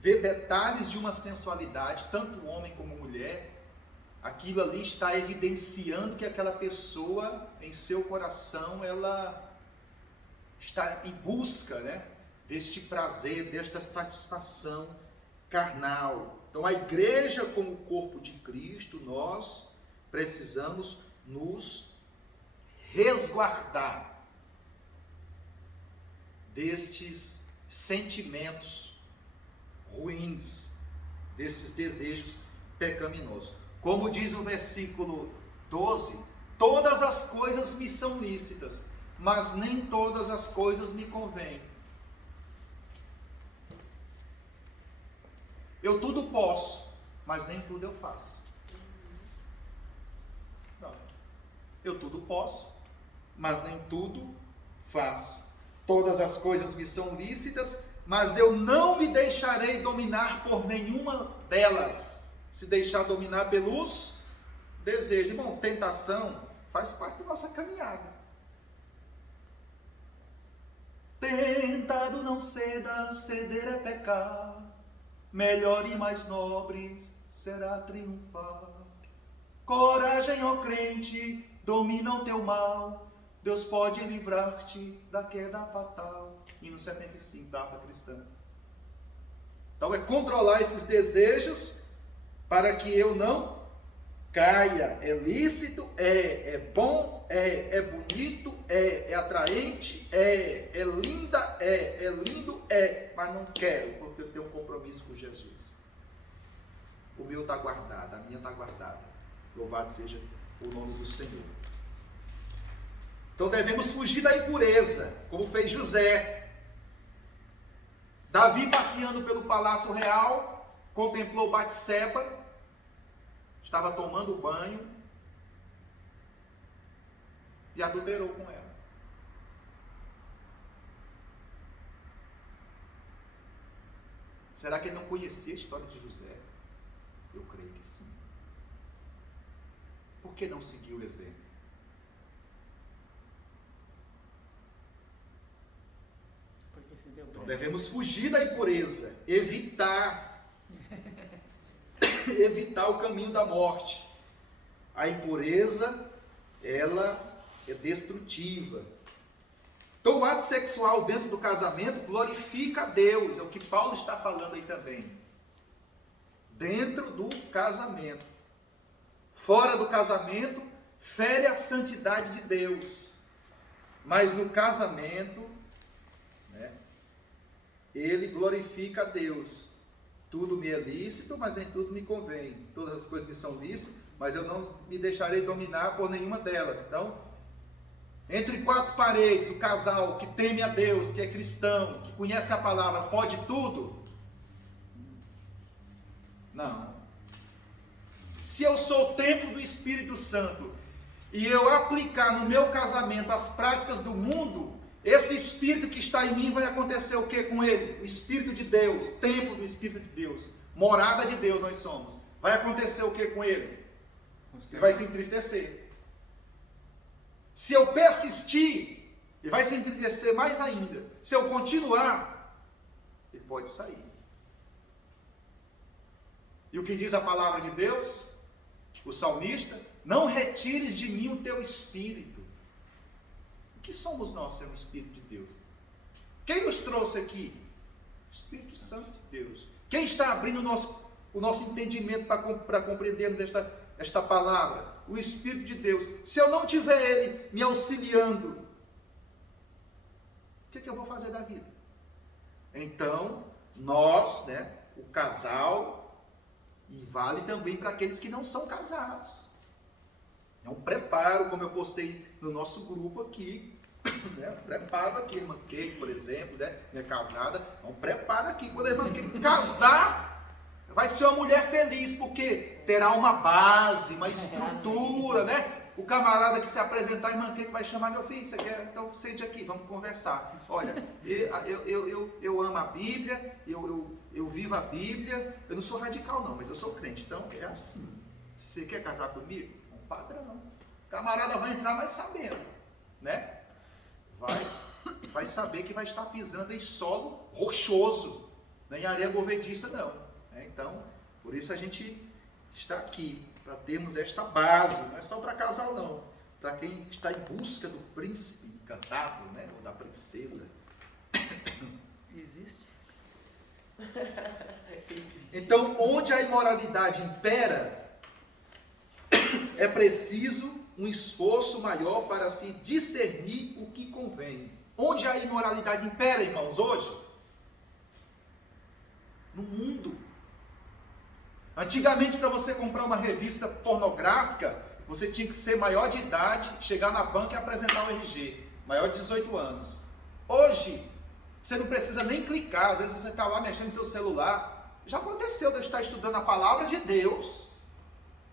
vê detalhes de uma sensualidade, tanto homem como mulher, aquilo ali está evidenciando que aquela pessoa, em seu coração, ela está em busca, né, deste prazer, desta satisfação carnal. Então, a igreja, como corpo de Cristo, nós precisamos nos resguardar destes sentimentos ruins, desses desejos pecaminosos. Como diz o versículo 12, todas as coisas me são lícitas, mas nem todas as coisas me convêm. Eu tudo posso, mas nem tudo eu faço. Não. Eu tudo posso, mas nem tudo faço. Todas as coisas me são lícitas, mas eu não me deixarei dominar por nenhuma delas. Se deixar dominar pelos desejos. Irmão, tentação faz parte da nossa caminhada. Tentado não ceda, ceder é pecar. Melhor e mais nobre será triunfar. Coragem, ó crente, domina o teu mal. Deus pode livrar-te da queda fatal. Hino 75 da harpa cristã. Então é controlar esses desejos para que eu não caia. É lícito? É bom? É bonito? É atraente? É linda? É lindo? Mas não quero, porque eu tenho um compromisso com Jesus. O meu está guardado, a minha está guardada. Louvado seja o nome do Senhor. Então devemos fugir da impureza, como fez José. Davi, passeando pelo palácio real, contemplou Batseba, estava tomando banho e adulterou com ela. Será que ele não conhecia a história de José? Eu creio que sim. Por que não seguiu o exemplo? Então devemos fugir da impureza, evitar o caminho da morte. A impureza, ela é destrutiva. Então o ato sexual dentro do casamento glorifica a Deus, é o que Paulo está falando aí também. Dentro do casamento. Fora do casamento, fere a santidade de Deus. Mas no casamento, ele glorifica a Deus. Tudo me é lícito, mas nem tudo me convém. Todas as coisas me são lícitas, mas eu não me deixarei dominar por nenhuma delas. Então, entre quatro paredes, o casal que teme a Deus, que é cristão, que conhece a palavra, pode tudo? Não. Se eu sou o templo do Espírito Santo e eu aplicar no meu casamento as práticas do mundo, esse Espírito que está em mim vai acontecer o que com ele? O Espírito de Deus, templo do Espírito de Deus, morada de Deus nós somos. Vai acontecer o que com ele? Ele vai se entristecer. Se eu persistir, ele vai se entristecer mais ainda. Se eu continuar, ele pode sair. E o que diz a palavra de Deus? O salmista: não retires de mim o teu Espírito. O que somos nós sem o Espírito de Deus? Quem nos trouxe aqui? O Espírito Santo de Deus. Quem está abrindo o nosso entendimento para compreendermos esta palavra? O Espírito de Deus. Se eu não tiver Ele me auxiliando, o que eu vou fazer da vida? Então, nós, o casal, e vale também para aqueles que não são casados. É um preparo, como eu postei no nosso grupo aqui, preparo aqui, irmã Kay, por exemplo, minha casada, é um preparo aqui. Quando a irmã Kay casar, vai ser uma mulher feliz, porque terá uma base, uma estrutura, O camarada que se apresentar, a irmã Kay que vai chamar: meu filho, você quer? Então sente aqui, vamos conversar. Olha, eu amo a Bíblia, eu vivo a Bíblia, eu não sou radical não, mas eu sou crente, então é assim. Você quer casar comigo? Um padrão. O camarada vai entrar mais sabendo, Vai saber que vai estar pisando em solo rochoso, não em areia movediça não. Então, por isso a gente está aqui, para termos esta base, não é só para casal não, para quem está em busca do príncipe encantado, ou da princesa. Existe? Então, onde a imoralidade impera, é preciso um esforço maior para se discernir o que convém. Onde a imoralidade impera, irmãos, hoje? No mundo. Antigamente, para você comprar uma revista pornográfica, você tinha que ser maior de idade, chegar na banca e apresentar o RG, maior de 18 anos. Hoje, você não precisa nem clicar, às vezes você está lá mexendo no seu celular. Já aconteceu de eu estar estudando a palavra de Deus,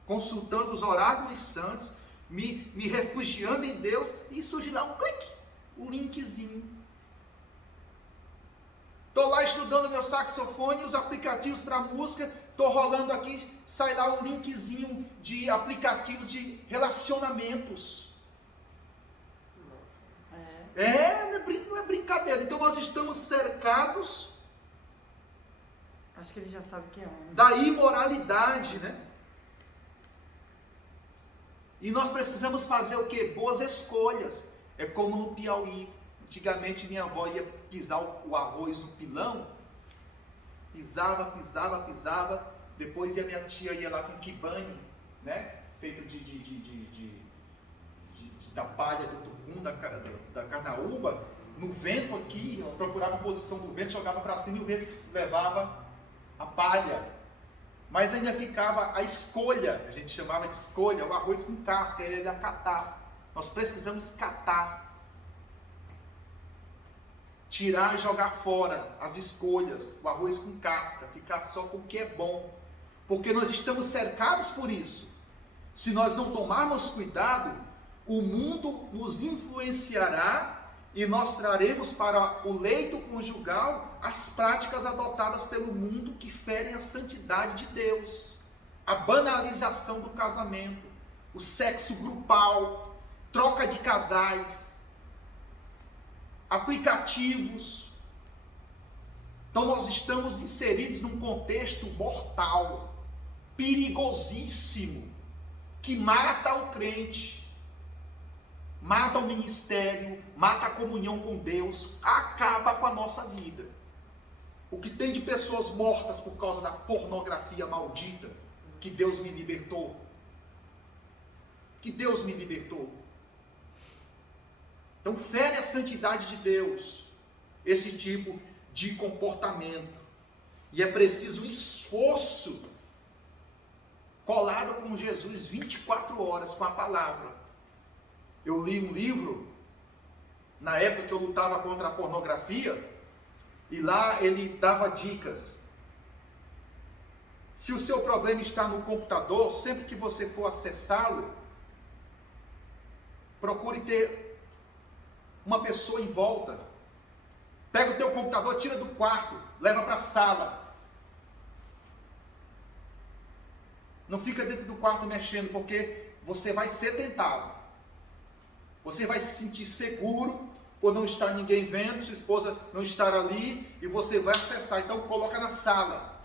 consultando os oráculos santos, me refugiando em Deus, e surge lá um clique, um linkzinho. Estou lá estudando meu saxofone, os aplicativos para música, estou rolando aqui, sai lá um linkzinho de aplicativos de relacionamentos. Não é brincadeira. Então nós estamos cercados, acho que ele já sabe que é homem, da imoralidade, E nós precisamos fazer o quê? Boas escolhas. É como no Piauí. Antigamente minha avó ia pisar o arroz no pilão, pisava, depois a minha tia ia lá com kibane, feito da palha do tucum, da carnaúba, no vento aqui, ela procurava a posição do vento, jogava para cima e o vento levava a palha. Mas ainda ficava a escolha, a gente chamava de escolha, o arroz com casca, ele ia catar. Nós precisamos catar, tirar e jogar fora as escolhas, o arroz com casca, ficar só com o que é bom, porque nós estamos cercados por isso. Se nós não tomarmos cuidado, o mundo nos influenciará e nós traremos para o leito conjugal as práticas adotadas pelo mundo que ferem a santidade de Deus, a banalização do casamento, o sexo grupal, troca de casais, aplicativos. Então nós estamos inseridos num contexto mortal, perigosíssimo, que mata o crente, mata o ministério, mata a comunhão com Deus, acaba com a nossa vida. O que tem de pessoas mortas por causa da pornografia maldita, que Deus me libertou. Que Deus me libertou. Então fere a santidade de Deus, esse tipo de comportamento. E é preciso um esforço colado com Jesus 24 horas com a palavra. Eu li um livro, na época que eu lutava contra a pornografia, e lá ele dava dicas. Se o seu problema está no computador, sempre que você for acessá-lo, procure ter uma pessoa em volta. Pega o teu computador, tira do quarto, leva para a sala. Não fica dentro do quarto mexendo, porque você vai ser tentado. Você vai se sentir seguro por não estar ninguém vendo, sua esposa não estar ali, e você vai acessar. Então coloca na sala.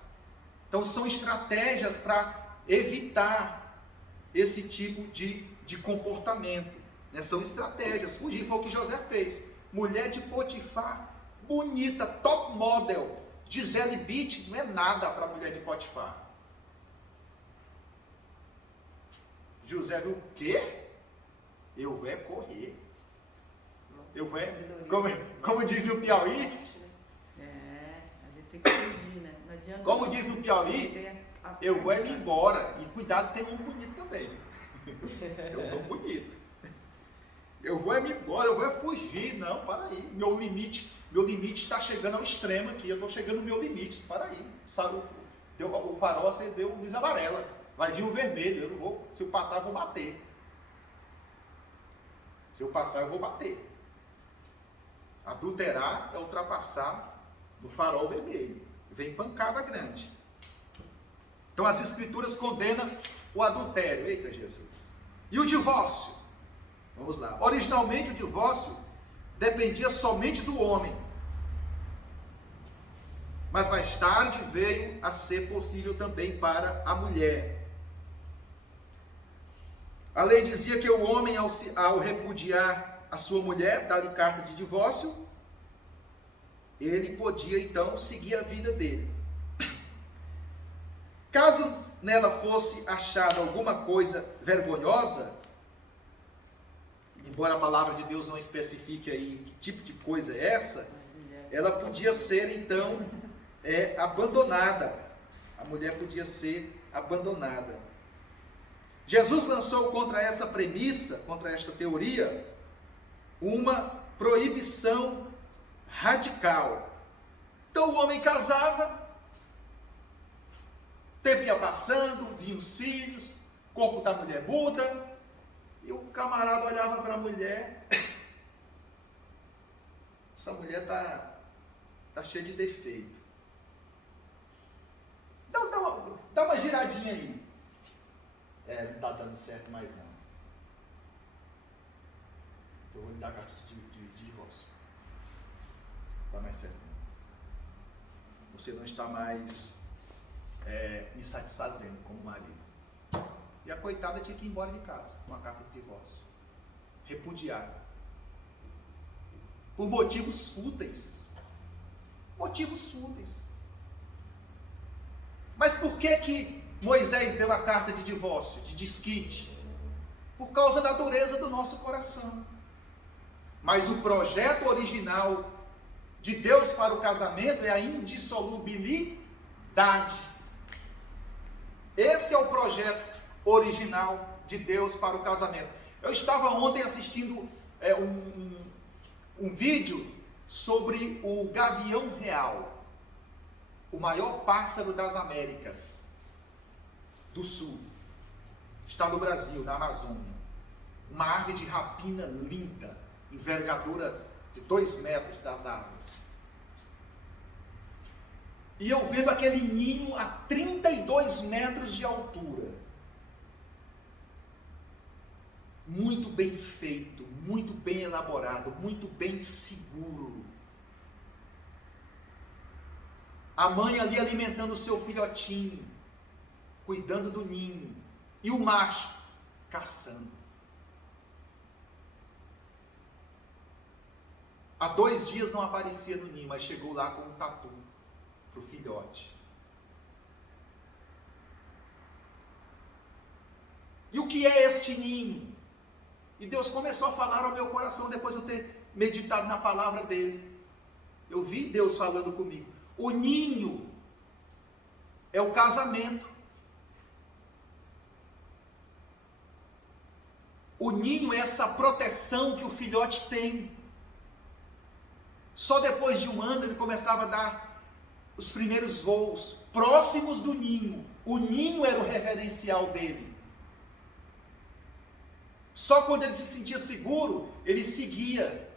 Então são estratégias para evitar esse tipo de comportamento. Né? São estratégias. Fugir foi o que José fez. Mulher de Potifar, bonita, top model. Gisele Bündchen não é nada para a mulher de Potifar. José viu o quê? Eu vou correr. Eu vou, como diz no Piauí. A gente tem que fugir, né? Não adianta. Como diz no Piauí, eu vou me embora. E cuidado, tem um bonito também. Eu sou bonito. Eu vou me embora, eu vou fugir. Não, para aí. Meu limite está chegando ao extremo aqui. Eu estou chegando no meu limite. Para aí. Sabe, o farol acendeu luz amarela. Vai vir o vermelho. Eu não vou. Se eu passar, eu vou bater. Se eu passar, eu vou bater. Adulterar é ultrapassar no farol vermelho. Vem pancada grande. Então as escrituras condenam o adultério. Eita Jesus. E o divórcio? Vamos lá. Originalmente o divórcio dependia somente do homem. Mas mais tarde veio a ser possível também para a mulher. A lei dizia que o homem, ao repudiar a sua mulher, dar-lhe carta de divórcio, ele podia então seguir a vida dele. Caso nela fosse achada alguma coisa vergonhosa, embora a palavra de Deus não especifique aí que tipo de coisa é essa, ela podia ser então abandonada. A mulher podia ser abandonada. Jesus lançou contra essa premissa, contra esta teoria, uma proibição radical. Então o homem casava, tempo ia passando, vinham os filhos, o corpo da mulher muda, e o camarada olhava para a mulher, essa mulher tá cheia de defeito. Dá uma giradinha aí. Não está dando certo mais não. Eu vou lhe dar a carta de divórcio. Não dá mais certo não. Você não está mais me satisfazendo como marido. E a coitada tinha que ir embora de casa com a carta de divórcio. Repudiar. Por motivos fúteis. Motivos fúteis. Mas por que Moisés deu a carta de divórcio, de desquite, por causa da dureza do nosso coração. Mas o projeto original de Deus para o casamento é a indissolubilidade. Esse é o projeto original de Deus para o casamento. Eu estava ontem assistindo um vídeo sobre o gavião real, o maior pássaro das Américas do Sul. Está no Brasil, na Amazônia. Uma ave de rapina linda, envergadura de 2 metros das asas. E eu vendo aquele ninho a 32 metros de altura. Muito bem feito, muito bem elaborado, muito bem seguro. A mãe ali alimentando o seu filhotinho, cuidando do ninho. E o macho caçando. Há 2 dias não aparecia no ninho, mas chegou lá com um tatu para o filhote. E o que é este ninho? E Deus começou a falar ao meu coração, depois de eu ter meditado na palavra dele. Eu vi Deus falando comigo. O ninho é o casamento. O ninho é essa proteção que o filhote tem. Só depois de 1 ano ele começava a dar os primeiros voos próximos do ninho. O ninho era o reverencial dele. Só quando ele se sentia seguro, ele seguia,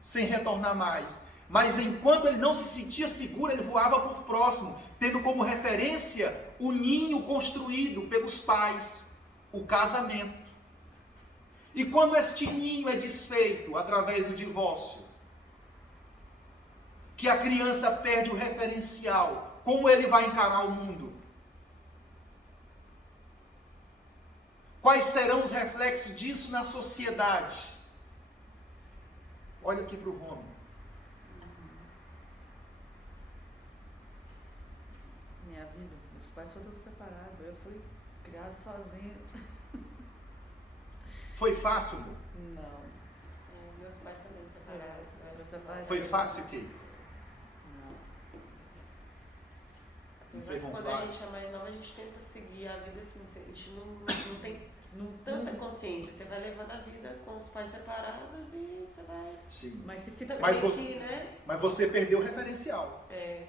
sem retornar mais. Mas enquanto ele não se sentia seguro, ele voava por próximo, tendo como referência o ninho construído pelos pais, o casamento. E quando este ninho é desfeito através do divórcio, que a criança perde o referencial, como ele vai encarar o mundo? Quais serão os reflexos disso na sociedade? Olha aqui para o Rômulo. Minha vida, meus pais foram todos separados, eu fui criado sozinho. Foi fácil, amor? Não. Meus pais também separaram. Foi fácil o quê? Não sei, Quando a gente é mais nova, a gente tenta seguir a vida assim, a gente não tem tanta consciência. Você vai levando a vida com os pais separados e você vai... Sim. Mas você perdeu o referencial. Sim.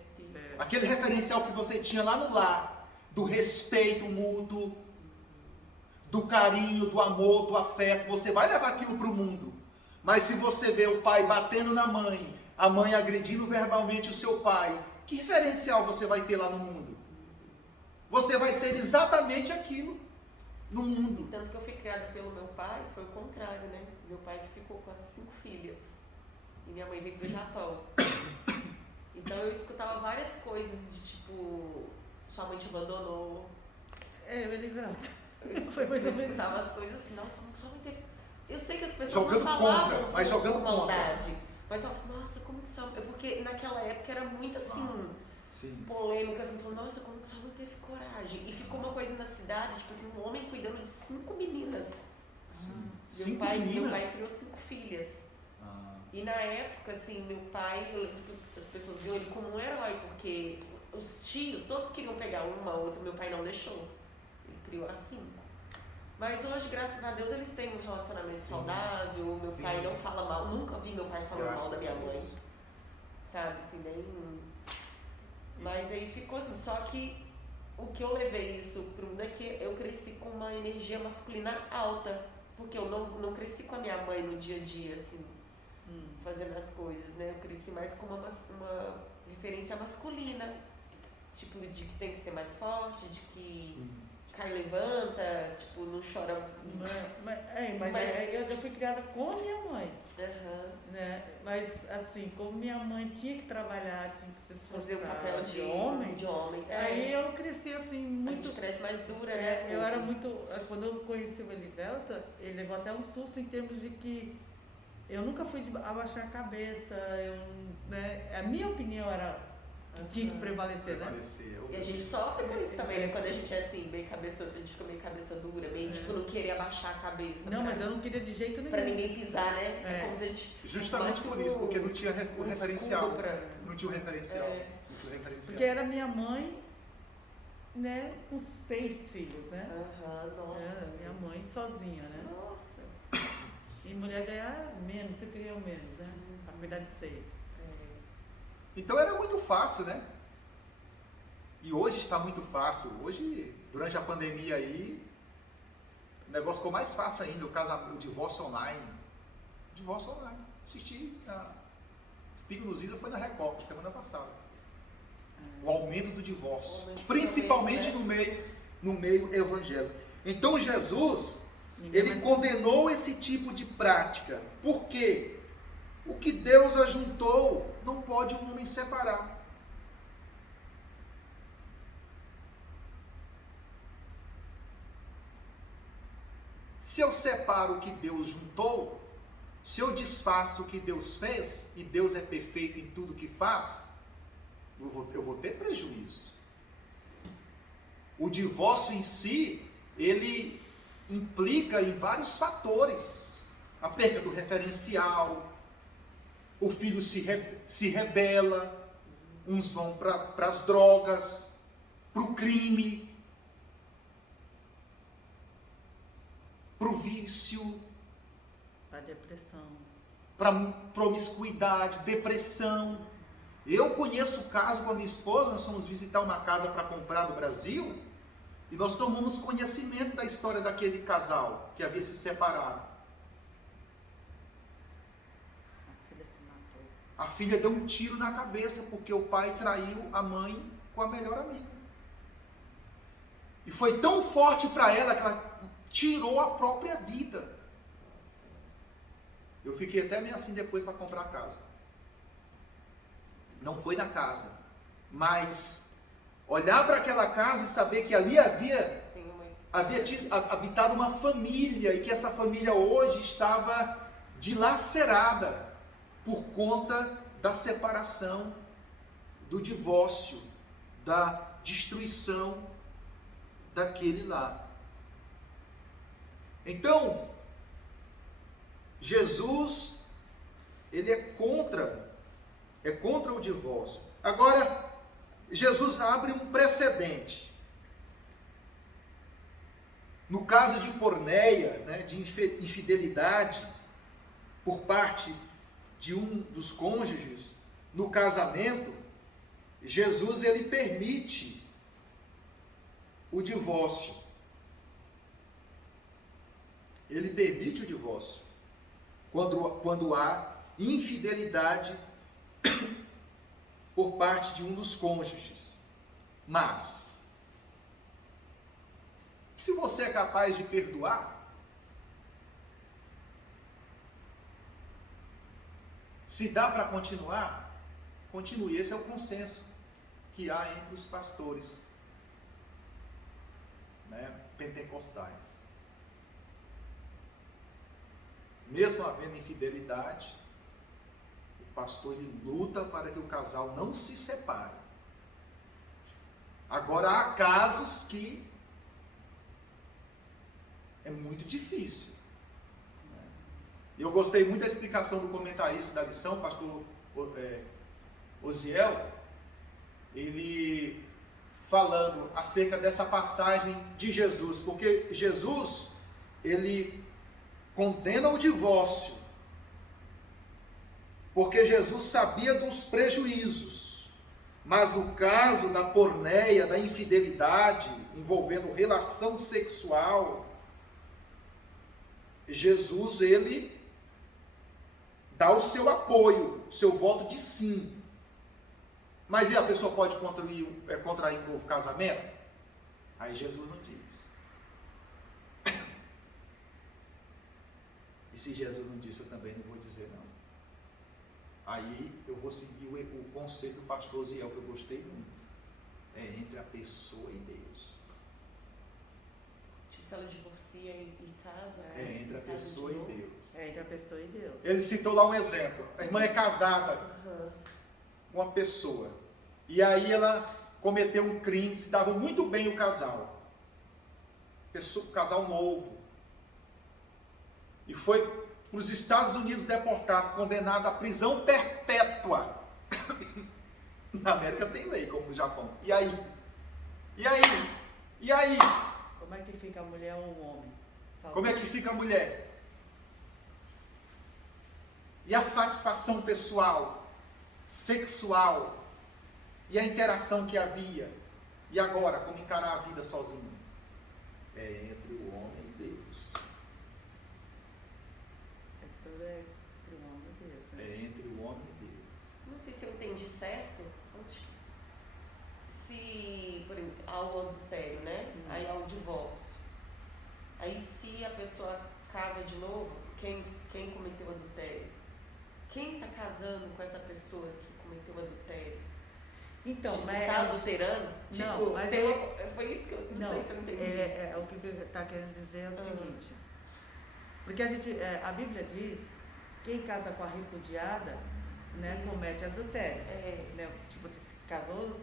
Aquele referencial que você tinha lá no lar, do respeito mútuo, do carinho, do amor, do afeto, você vai levar aquilo para o mundo. Mas se você vê o pai batendo na mãe, a mãe agredindo verbalmente o seu pai, que referencial você vai ter lá no mundo? Você vai ser exatamente aquilo no mundo. Tanto que eu fui criada pelo meu pai, foi o contrário, né? Meu pai que ficou com as 5 filhas. E minha mãe veio pro Japão. Então eu escutava várias coisas de tipo, sua mãe te abandonou. Eu escutava as coisas assim, nossa, como que sua mãe teve... Eu sei que as pessoas jogando não falavam contra, mas jogando com maldade. contra. Mas falavam assim, nossa, como que sua mãe... Porque naquela época era muito assim... Sim. polêmica, assim, falando, nossa, como que sua mãe teve coragem? E ficou uma coisa na cidade, tipo assim, um homem cuidando de 5 meninas. Sim. Meu pai criou 5 filhas. E na época, assim, meu pai, eu lembro que as pessoas viam ele como um herói, porque os tios, todos queriam pegar uma ou outra, meu pai não deixou. Ele criou as 5. Mas hoje, graças a Deus, eles têm um relacionamento saudável, meu pai não fala mal, nunca vi meu pai falando mal da minha mãe. Sabe, assim, nem... Mas aí ficou assim, só que o que eu levei isso pro mundo é que eu cresci com uma energia masculina alta, porque eu não cresci com a minha mãe no dia a dia, assim, fazendo as coisas, né? Eu cresci mais com uma referência masculina, tipo, de que tem que ser mais forte, de que cai, levanta, tipo, não chora. Eu fui criada com a minha mãe. Né? Mas assim, como minha mãe tinha que trabalhar, tinha que se esforçar, fazer o papel de homem. Aí eu cresci assim muito. A gente cresce mais dura, né? Eu era muito. Quando eu conheci o Elivelta, ele levou até um susto em termos de que eu nunca fui de abaixar a cabeça. A minha opinião era que tinha que prevalecer, né? E a gente sofre com isso também, né? Quando a gente é assim, meio cabeça, a gente fica meio cabeça dura, meio tipo, não querer abaixar a cabeça. Não, mas eu não queria de jeito nenhum. Pra ninguém pisar, né? É como se a gente... Justamente por isso, porque não tinha o referencial. Não tinha o referencial. Porque era minha mãe, né, com 6 filhos, né? Nossa. Minha mãe sozinha, né? Nossa. E mulher ganhar menos, você queria o menos, né? Pra cuidar de 6. Então era muito fácil, né? E hoje está muito fácil. Hoje, durante a pandemia aí, o negócio ficou mais fácil ainda, o divórcio online. Divórcio online. Assisti a Pico nos Islas, foi na Record, semana passada. O aumento do divórcio. Principalmente no meio evangélico. Então Jesus, ele condenou esse tipo de prática. Por quê? O que Deus ajuntou, não pode um homem separar. Se eu separo o que Deus juntou, se eu desfaço o que Deus fez, e Deus é perfeito em tudo que faz, eu vou ter prejuízo. O divórcio em si, ele implica em vários fatores. A perda do referencial, o filho se rebela, uns vão para as drogas, para o crime, para o vício, Para depressão, para promiscuidade, depressão. Eu conheço o caso com a minha esposa, nós fomos visitar uma casa para comprar no Brasil, e nós tomamos conhecimento da história daquele casal que havia se separado. A filha deu um tiro na cabeça porque o pai traiu a mãe com a melhor amiga. E foi tão forte para ela que ela tirou a própria vida. Eu fiquei até meio assim depois para comprar a casa. Não foi na casa, mas olhar para aquela casa e saber que ali havia habitado uma família e que essa família hoje estava dilacerada por conta da separação, do divórcio, da destruição daquele lar. Então, Jesus, ele é contra o divórcio. Agora, Jesus abre um precedente. No caso de porneia, né, de infidelidade por parte de um dos cônjuges no casamento, Jesus ele permite o divórcio. Ele permite o divórcio quando há infidelidade por parte de um dos cônjuges. Mas, se você é capaz de perdoar, se dá para continuar, continue. Esse é o consenso que há entre os pastores, né, pentecostais. Mesmo havendo infidelidade, o pastor ele luta para que o casal não se separe. Agora há casos que é muito difícil. Eu gostei muito da explicação do comentarista da lição, pastor Osiel, ele falando acerca dessa passagem de Jesus, porque Jesus, ele condena o divórcio, porque Jesus sabia dos prejuízos, mas no caso da porneia, da infidelidade, envolvendo relação sexual, Jesus, ele dá o seu apoio, o seu voto de sim. Mas e a pessoa pode contrair um novo casamento? Aí Jesus não diz. E se Jesus não disse, eu também não vou dizer não. Aí eu vou seguir o conselho do pastor Ziel, que eu gostei muito. É entre a pessoa e Deus. Se ela divorcia e casa... É entre a pessoa e Deus. É entre a pessoa e Deus. Ele citou lá um exemplo. A irmã é casada com uma pessoa. E aí ela cometeu um crime, se dava muito bem o casal. Casal novo. E foi para os Estados Unidos deportado, condenado à prisão perpétua. Na América tem lei, como no Japão. E aí? E aí? E aí? Como é que fica a mulher ou o homem? Como é que fica a mulher? E a satisfação pessoal, sexual, e a interação que havia. E agora, como encarar a vida sozinho? É entre o homem e Deus. É entre o homem e Deus. Né? É entre o homem e Deus. Não sei se eu entendi certo. Se, por exemplo, há o adultério, né? Aí há o divórcio. Aí se a pessoa casa de novo, quem cometeu adultério? Quem está casando com essa pessoa que cometeu adultério? Então, tipo, mas... tá adulterando? Não, tipo, mas foi isso que eu não sei se eu entendi. O que está querendo dizer é o seguinte. Porque a Bíblia diz, quem casa com a repudiada, né, comete adultério. Né? Tipo, você se casou,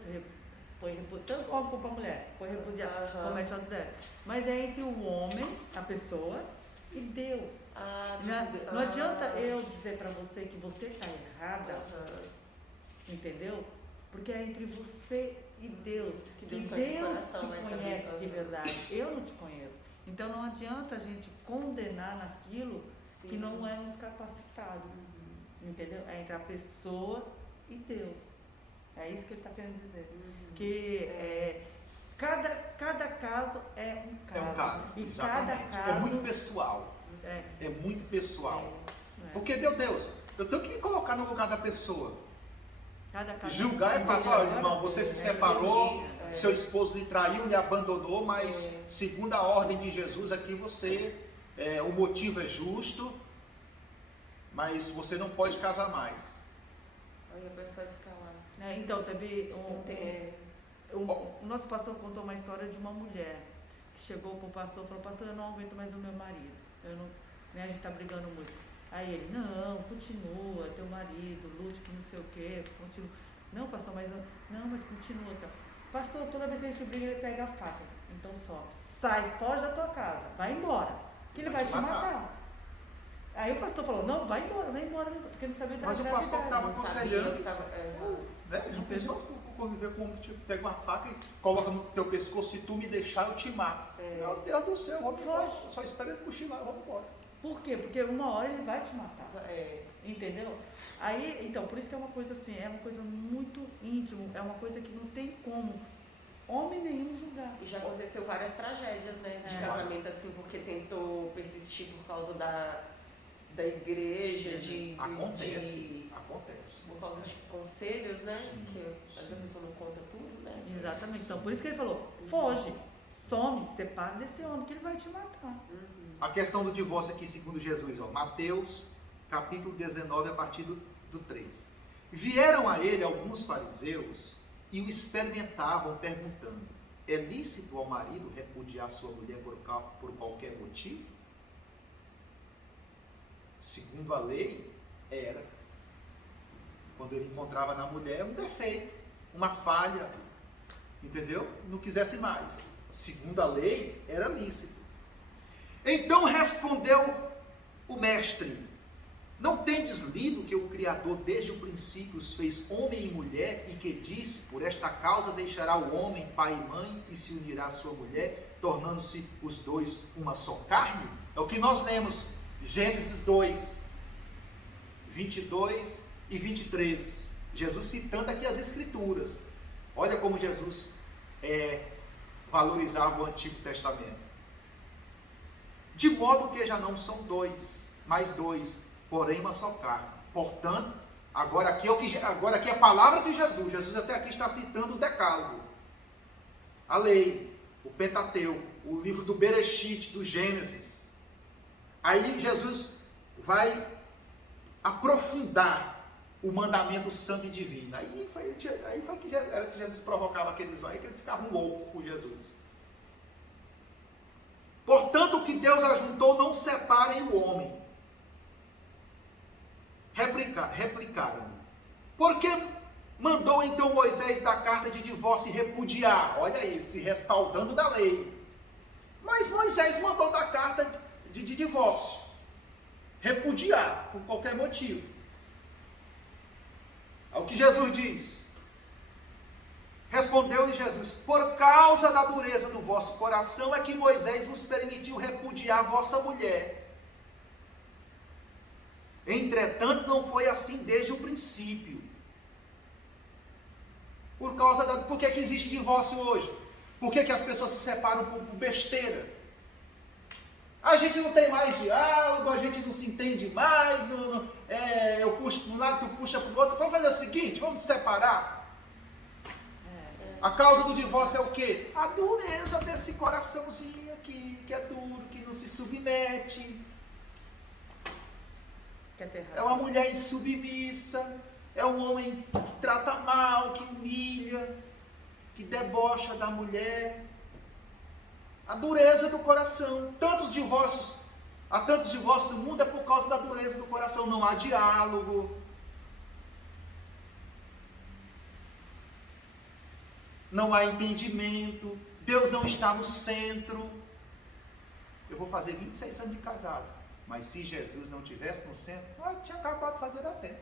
foi repudiado, tanto homem como a mulher, foi repudiado, comete adultério. Mas é entre o homem, a pessoa, e Deus. Não adianta eu dizer para você que você está errada, entendeu? Porque é entre você e Deus. Que Deus te conhece de verdade. Eu não te conheço. Então não adianta a gente condenar naquilo que não é nos capacitado. Entendeu? É entre a pessoa e Deus. É isso que ele está querendo dizer. Que cada caso é um caso. É um caso, e exatamente. Cada caso é muito pessoal. É muito pessoal. Porque, meu Deus, eu tenho que me colocar no lugar da pessoa. Julgar é fácil. Olha, irmão, você se separou, seu esposo lhe traiu, lhe abandonou, mas segundo a ordem de Jesus, aqui o motivo é justo, mas você não pode casar mais. Aí a pessoa vai ficar lá. Então, teve o nosso pastor contou uma história de uma mulher que chegou para o pastor e falou: pastor, eu não aguento mais o meu marido. A gente está brigando muito. Aí ele: não, continua, teu marido, lute por não sei o quê, continua. Não, pastor, mas continua. Então. Pastor, toda vez que a gente briga, ele pega a faca. Então sai, foge da tua casa, vai embora, que ele vai te matar. Aí o pastor falou: não, vai embora, porque não sabia da gravidade. Mas o pastor estava aconselhando, né? Não pensou conviver com um que pega uma faca e coloca no teu pescoço: se tu me deixar, eu te mato. Meu Deus do céu, vamos embora. Só espera ele cochilar, vamos embora. Por quê? Porque uma hora ele vai te matar. Entendeu? Aí, então, por isso que é uma coisa assim, é uma coisa muito íntima, é uma coisa que não tem como homem nenhum julgar. E já aconteceu várias tragédias, né? De casamento assim, porque tentou persistir por causa da igreja, Acontece. Por causa de conselhos, né? Que às vezes a pessoa não conta tudo, né? Exatamente. Então, por isso que ele falou: foge, some, separa desse homem, que ele vai te matar. A questão do divórcio aqui, segundo Jesus, Mateus, capítulo 19, a partir do 3. Vieram a ele alguns fariseus e o experimentavam, perguntando: é lícito ao marido repudiar sua mulher por qualquer motivo? Segundo a lei, era. Quando ele encontrava na mulher um defeito, uma falha, entendeu? Não quisesse mais. Segundo a lei, era lícito. Então respondeu o mestre: não tendes lido que o Criador desde o princípio os fez homem e mulher, e que disse: por esta causa deixará o homem pai e mãe e se unirá à sua mulher, tornando-se os dois uma só carne? É o que nós lemos, Gênesis 2, 22 e 23. Jesus citando aqui as Escrituras. Olha como Jesus valorizava o Antigo Testamento. De modo que já não são dois, mas dois, porém uma só carne. Portanto, agora aqui é a palavra de Jesus. Jesus até aqui está citando o Decálogo, a lei, o Pentateuco, o livro do Bereshit, do Gênesis. Aí Jesus vai aprofundar o mandamento santo e divino. Aí foi que Jesus provocava aqueles aí, que eles ficavam loucos com Jesus. Portanto, o que Deus ajuntou, não separem o homem. Replicaram-lhe: por que Mandou então Moisés dar carta de divórcio e repudiar. Olha aí, se respaldando da lei. Mas Moisés mandou dar carta de divórcio. Repudiar, por qualquer motivo. Ao que Jesus diz. Respondeu-lhe Jesus: por causa da dureza do vosso coração é que Moisés vos permitiu repudiar vossa mulher. Entretanto, não foi assim desde o princípio. Por que existe divórcio hoje? Por que as pessoas se separam por besteira? A gente não tem mais diálogo, a gente não se entende mais, eu puxo para um lado, tu puxa para o outro. Vamos fazer o seguinte, vamos se separar. A causa do divórcio é o quê? A dureza desse coraçãozinho aqui, que é duro, que não se submete. É uma mulher insubmissa, é um homem que trata mal, que humilha, que debocha da mulher. A dureza do coração. Há tantos divórcios no mundo é por causa da dureza do coração. Não há diálogo. Não há entendimento. Deus não está no centro. Eu vou fazer 26 anos de casado. Mas se Jesus não estivesse no centro, eu tinha acabado de fazer até.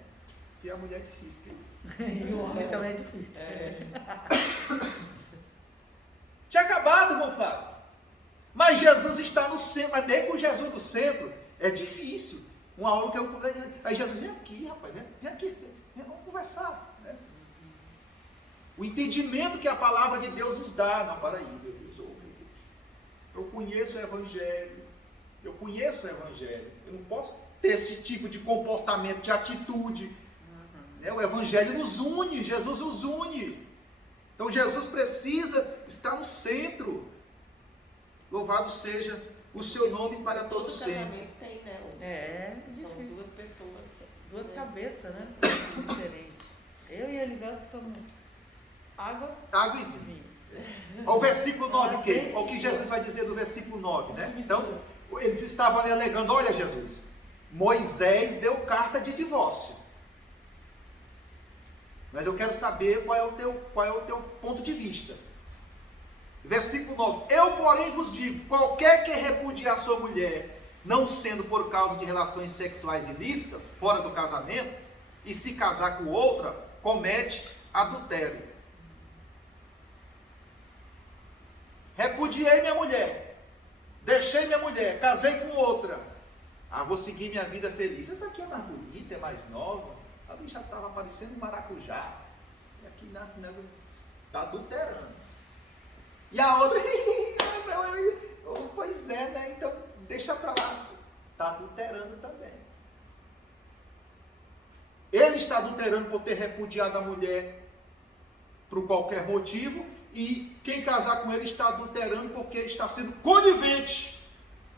Porque a mulher é difícil. E o homem também é difícil. Tinha acabado, irmão Fábio. Mas Jesus está no centro. Mas mesmo com Jesus no centro, é difícil. Uma hora que eu... Aí Jesus, vem aqui, rapaz. Vem aqui. Vamos conversar. Né? O entendimento que a palavra de Deus nos dá. Não, para aí, meu Deus. Eu conheço o Evangelho. Eu conheço o Evangelho. Eu não posso ter esse tipo de comportamento, de atitude. Né? O Evangelho nos une. Jesus nos une. Então Jesus precisa estar no centro. Louvado seja o seu nome para todo sempre. Casamento tem, né? São duas pessoas. Duas cabeças, né? Diferentes. Eu e a Elivelto somos água e vinho. O versículo 9, o quê? O que Jesus vai dizer do versículo 9, né? Então, eles estavam ali alegando: olha, Jesus, Moisés deu carta de divórcio. Mas eu quero saber qual é o teu ponto de vista. Versículo 9: eu, porém, vos digo: qualquer que repudiar sua mulher, não sendo por causa de relações sexuais ilícitas, fora do casamento, e se casar com outra, comete adultério. Repudiei minha mulher, deixei minha mulher, casei com outra. Vou seguir minha vida feliz. Essa aqui é mais bonita, é mais nova. Ali já estava parecendo um maracujá. E aqui está adulterando. E a outra, pois é, né? Então deixa para lá. Está adulterando também. Ele está adulterando por ter repudiado a mulher por qualquer motivo. E quem casar com ele está adulterando porque está sendo conivente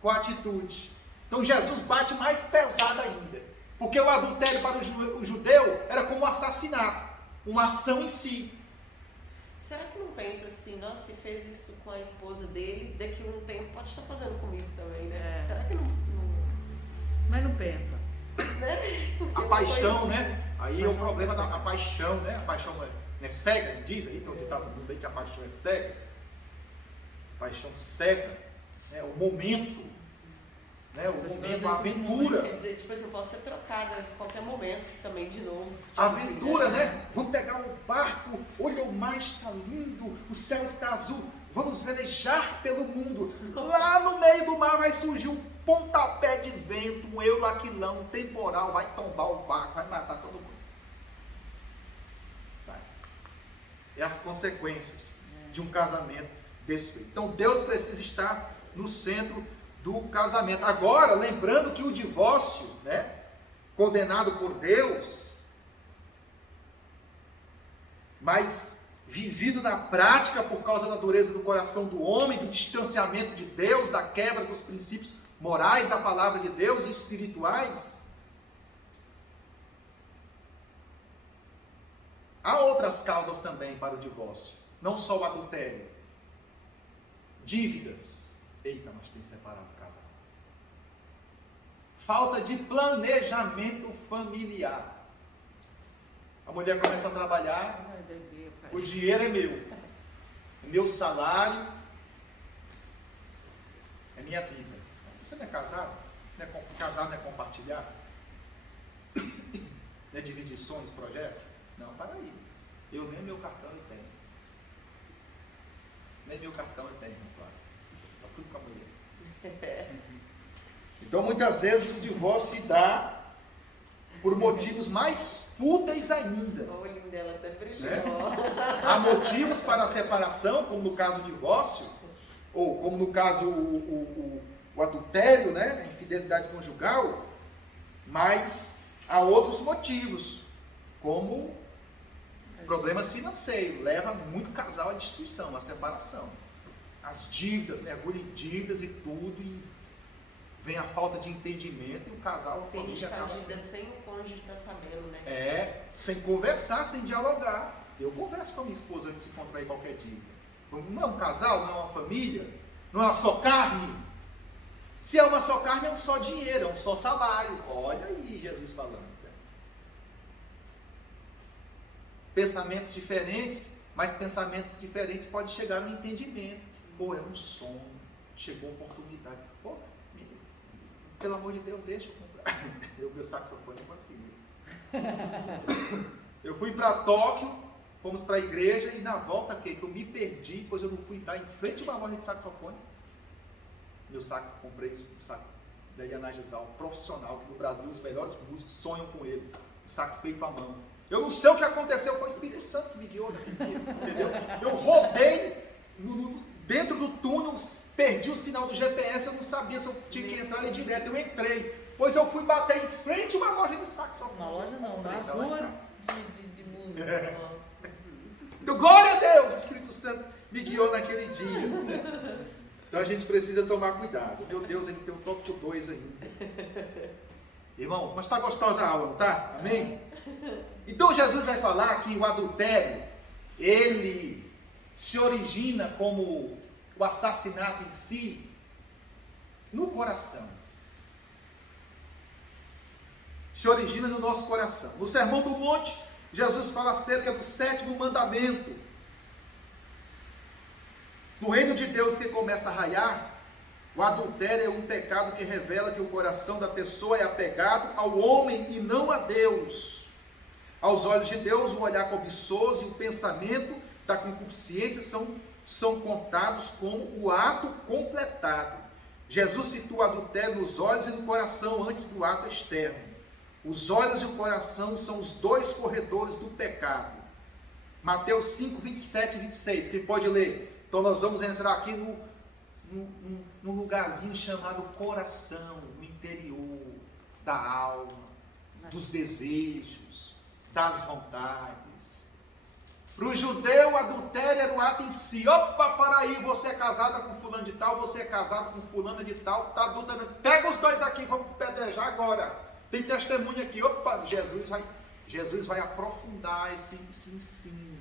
com a atitude. Então Jesus bate mais pesado ainda. Porque o adultério para o judeu era como um assassinato. Uma ação em si. Será que não pensa assim, nossa, se fez isso com a esposa dele, daqui a um tempo pode estar fazendo comigo também, né? Será que não... Mas não pensa. Né? A paixão, né? Aí é o problema da paixão, né? A paixão é cega, diz aí, tem um ditado no mundo aí que a paixão é cega. A paixão cega, né? O momento, né? O momento, a aventura. Quer dizer, tipo assim, eu posso ser trocada a qualquer momento também de novo. Tipo A aventura, assim, né? Vamos pegar um barco, olha, o mar está lindo, o céu está azul, vamos velejar pelo mundo. Lá no meio do mar vai surgir um pontapé de vento, um euroaquilão, um temporal, vai tombar o barco, vai matar todo mundo. Vai. É as consequências de um casamento destruído. Então Deus precisa estar no centro do casamento. Agora, lembrando que o divórcio, né, condenado por Deus, mas vivido na prática por causa da dureza do coração do homem, do distanciamento de Deus, da quebra dos princípios morais da palavra de Deus e espirituais, há outras causas também para o divórcio, não só o adultério. Dívidas. Eita, mas tem separado o casal. Falta de planejamento familiar. A mulher começa a trabalhar, o dinheiro é meu salário, é minha vida. Você não é casado? Casar não é compartilhar? Não é dividir sonhos, projetos? Não, para aí. Eu nem meu cartão eu tenho. Nem meu cartão eu tenho, claro. Está tudo com a mulher. Então, muitas vezes, o divórcio se dá por motivos mais fúteis ainda. O olhinho dela até brilhou. Né? Há motivos para a separação, como no caso do divórcio, ou como no caso o adultério, né? A infidelidade conjugal, mas há outros motivos, como problemas financeiros, leva muito casal à destruição, à separação. As dívidas, mergulha em dívidas e tudo, e vem a falta de entendimento e o casal, a família acaba sem o cônjuge estar sabendo, né? sem conversar, sem dialogar. Eu converso com a minha esposa antes de se contrair qualquer dívida. Não é um casal, não é uma família, não é uma só carne. Se é uma só carne, é um só dinheiro, é um só salário. Olha aí Jesus falando. Pensamentos diferentes, mas pensamentos diferentes podem chegar no entendimento. Pô, é um sonho, chegou a oportunidade. Pô, pelo amor de Deus, deixa eu comprar. O meu saxofone não conseguiu. Eu fui para Tóquio, fomos para a igreja e na volta que eu me perdi, pois eu não fui dar em frente a uma loja de saxofone. Meu sax, comprei o sax da Yanagizal, profissional, que no Brasil os melhores músicos sonham com ele. O sax feito à mão. Eu não sei o que aconteceu, foi o Espírito Santo que me guiou naquele dia, entendeu? Eu rodei dentro do túnel, perdi o sinal do GPS, eu não sabia se eu tinha que entrar ali direto, eu entrei. Pois eu fui bater em frente a uma loja de saxofone. Uma loja não, na rua de música. Então, glória a Deus, o Espírito Santo me guiou naquele dia. Então a gente precisa tomar cuidado. Meu Deus, ele tem um tópico 2 ainda. Irmão, mas está gostosa a aula, não está? Amém? Então Jesus vai falar que o adultério, ele se origina como o assassinato em si, no coração. Se origina no nosso coração. No Sermão do Monte, Jesus fala acerca do 7º mandamento. No reino de Deus que começa a raiar, o adultério é um pecado que revela que o coração da pessoa é apegado ao homem e não a Deus. Aos olhos de Deus, o olhar cobiçoso e o pensamento da concupiscência são contados como o ato completado. Jesus situa o adultério nos olhos e no coração antes do ato externo. Os olhos e o coração são os dois corredores do pecado. Mateus 5, 27 e 26. Quem pode ler? Então nós vamos entrar aqui num lugarzinho chamado coração, no interior da alma, dos desejos, das vontades. Para o judeu, o adultério era o ato em si. Opa, para aí, você é casada com fulano de tal, você é casado com fulana de tal, está adulterando. Pega os dois aqui, vamos pedrejar agora. Tem testemunha aqui. Opa, Jesus vai aprofundar esse ensino.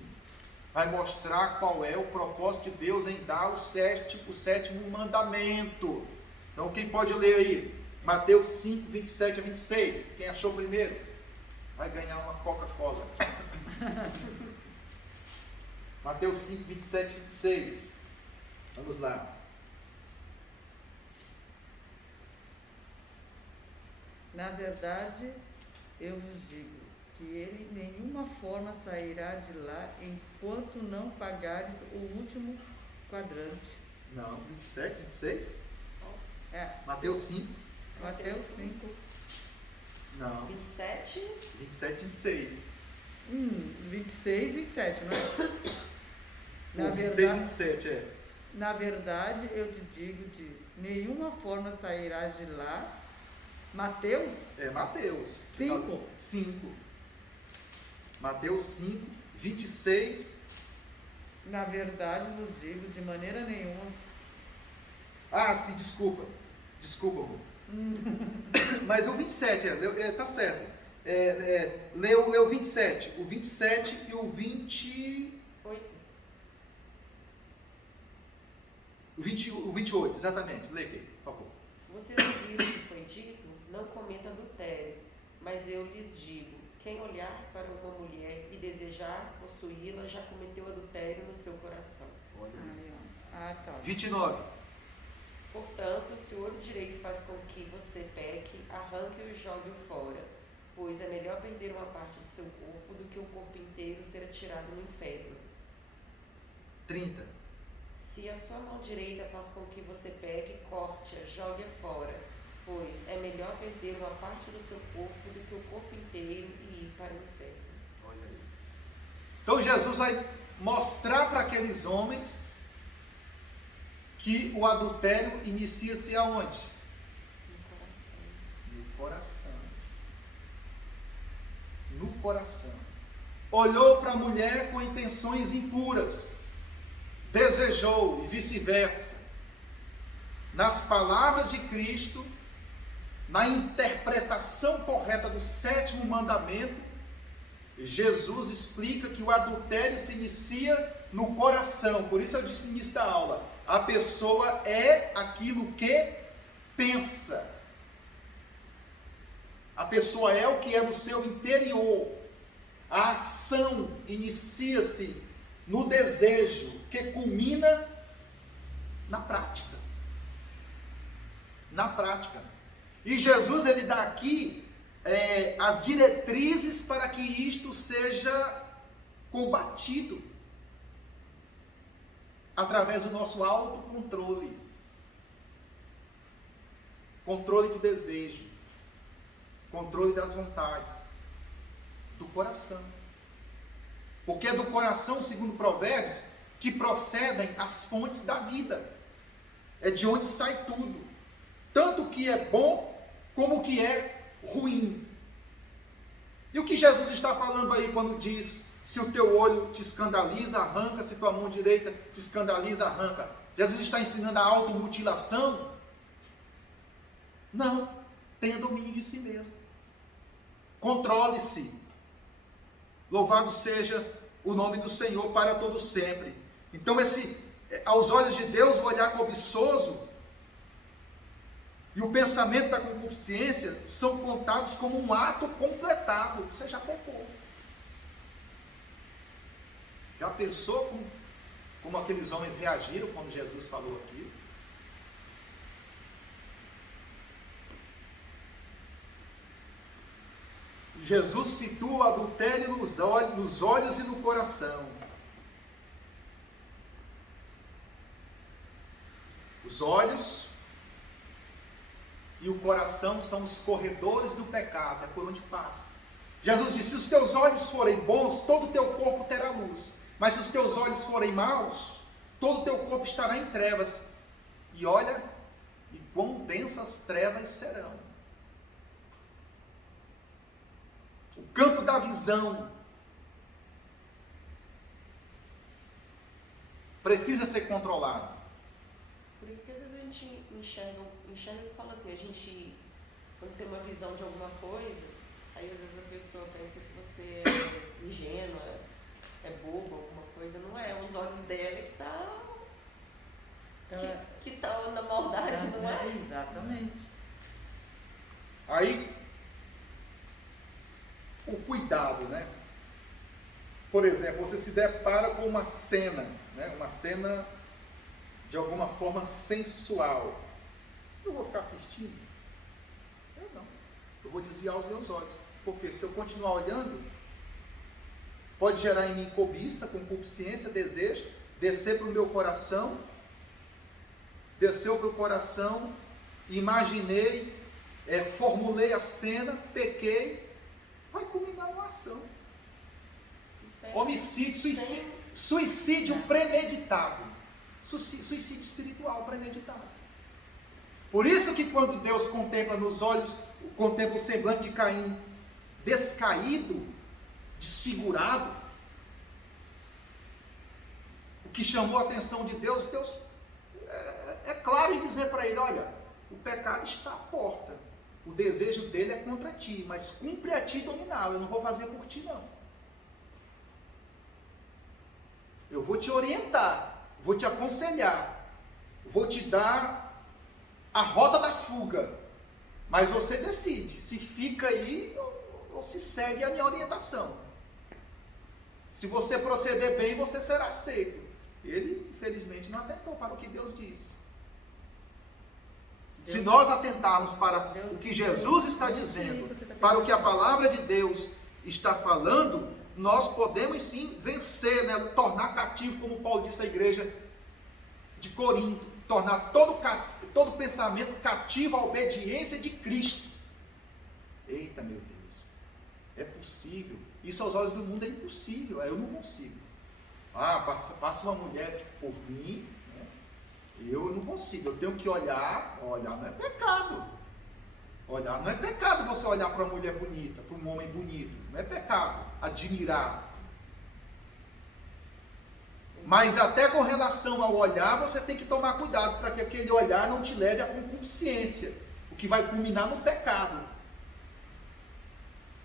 Vai mostrar qual é o propósito de Deus em dar o sétimo mandamento. Então, quem pode ler aí? Mateus 5, 27 a 26. Quem achou primeiro? Vai ganhar uma Coca-Cola. Mateus 5, 27 e 26. Vamos lá. Na verdade, eu vos digo que ele de nenhuma forma sairá de lá enquanto não pagares o último quadrante. Não, 27, 26? É. Mateus 5. Mateus 5. Não. 27? 27, 26. 26 e 27, não é? Na 26 e 27, é. Na verdade, eu te digo, de nenhuma forma sairás de lá. Mateus? É, Mateus. 5. 5. Mateus 5, 26. Na verdade, vos digo, de maneira nenhuma. Ah, sim, desculpa, amor. Mas o 27, tá certo. Leu o 27. O 27 e o 28. O 28, exatamente. Lê aqui, por favor. Vocês ouviram o que foi dito? Não cometa adultério. Mas eu lhes digo, Quem olhar para uma mulher e desejar possuí-la já cometeu adultério no seu coração. Olha aí. Tá. 29. Portanto, se o olho direito faz com que você peque, arranque-o e jogue-o fora, pois é melhor perder uma parte do seu corpo do que o corpo inteiro ser atirado no inferno. 30. Se a sua mão direita faz com que você peque, corte-a, jogue-a fora, pois é melhor perder uma parte do seu corpo do que o corpo inteiro e ir para o inferno. Olha aí. Então Jesus vai mostrar para aqueles homens que o adultério inicia-se aonde? No coração. No coração. Olhou para a mulher com intenções impuras, desejou e vice-versa. Nas palavras de Cristo, na interpretação correta do 7º mandamento, Jesus explica que o adultério se inicia no coração. Por isso eu disse no início da aula, a pessoa é aquilo que pensa. A pessoa é o que é no seu interior. A ação inicia-se no desejo, que culmina na prática. Na prática. E Jesus, ele dá aqui as diretrizes para que isto seja combatido através do nosso autocontrole. Controle do desejo, controle das vontades, do coração. Porque é do coração, segundo Provérbios, que procedem as fontes da vida. É de onde sai tudo. Tanto o que é bom, como o que é ruim. E o que Jesus está falando aí quando diz, se o teu olho te escandaliza, arranca, se tua mão direita te escandaliza, arranca. Jesus está ensinando a automutilação? Não. Tenha domínio de si mesmo. Controle-se. Louvado seja o nome do Senhor para todo sempre. Então, aos olhos de Deus, o olhar cobiçoso e o pensamento da concupiscência são contados como um ato completado. Você já pecou. Já pensou como aqueles homens reagiram quando Jesus falou aquilo? Jesus situa o adultério nos olhos e no coração. Os olhos e o coração são os corredores do pecado, é por onde passa. Jesus disse, se os teus olhos forem bons, todo o teu corpo terá luz. Mas se os teus olhos forem maus, todo o teu corpo estará em trevas. E olha, e quão densas trevas serão. O campo da visão precisa ser controlado. Por isso que às vezes a gente enxerga e fala assim, a gente, quando tem uma visão de alguma coisa, aí às vezes a pessoa pensa que você é ingênua, é boba, alguma coisa, não é, os olhos dela que estão na maldade, não é? Exatamente. Aí, o cuidado, né? Por exemplo, você se depara com uma cena, né? Uma cena de alguma forma sensual. Eu vou ficar assistindo? Eu não. Eu vou desviar os meus olhos. Porque se eu continuar olhando, pode gerar em mim cobiça, concupiscência, desejo, descer para o meu coração, desceu para o coração, imaginei, formulei a cena, pequei, vai culminar uma ação. Homicídio, suicídio premeditado. Suicídio espiritual premeditado. Por isso que quando Deus contempla nos olhos, contempla o semblante de Caim descaído, desfigurado, o que chamou a atenção de Deus é claro em dizer para ele, olha, o pecado está à porta, o desejo dele é contra ti, mas cumpre a ti dominá-lo, eu não vou fazer por ti não. Eu vou te orientar, vou te aconselhar, vou te dar a rota da fuga, mas você decide se fica aí ou se segue a minha orientação. Se você proceder bem, você será aceito. Ele, infelizmente, não atentou para o que Deus disse. Se nós atentarmos para o que Jesus está dizendo, para o que a palavra de Deus está falando, nós podemos sim vencer, né? Tornar cativo, como Paulo disse à igreja de Corinto, tornar todo pensamento cativo à obediência de Cristo. Eita, meu Deus, é possível. Isso aos olhos do mundo é impossível, eu não consigo. Passa uma mulher por mim, né? Eu não consigo, eu tenho que olhar não é pecado. Olhar não é pecado você olhar para uma mulher bonita, para um homem bonito, não é pecado admirar. Mas até com relação ao olhar, você tem que tomar cuidado para que aquele olhar não te leve à concupiscência, o que vai culminar no pecado,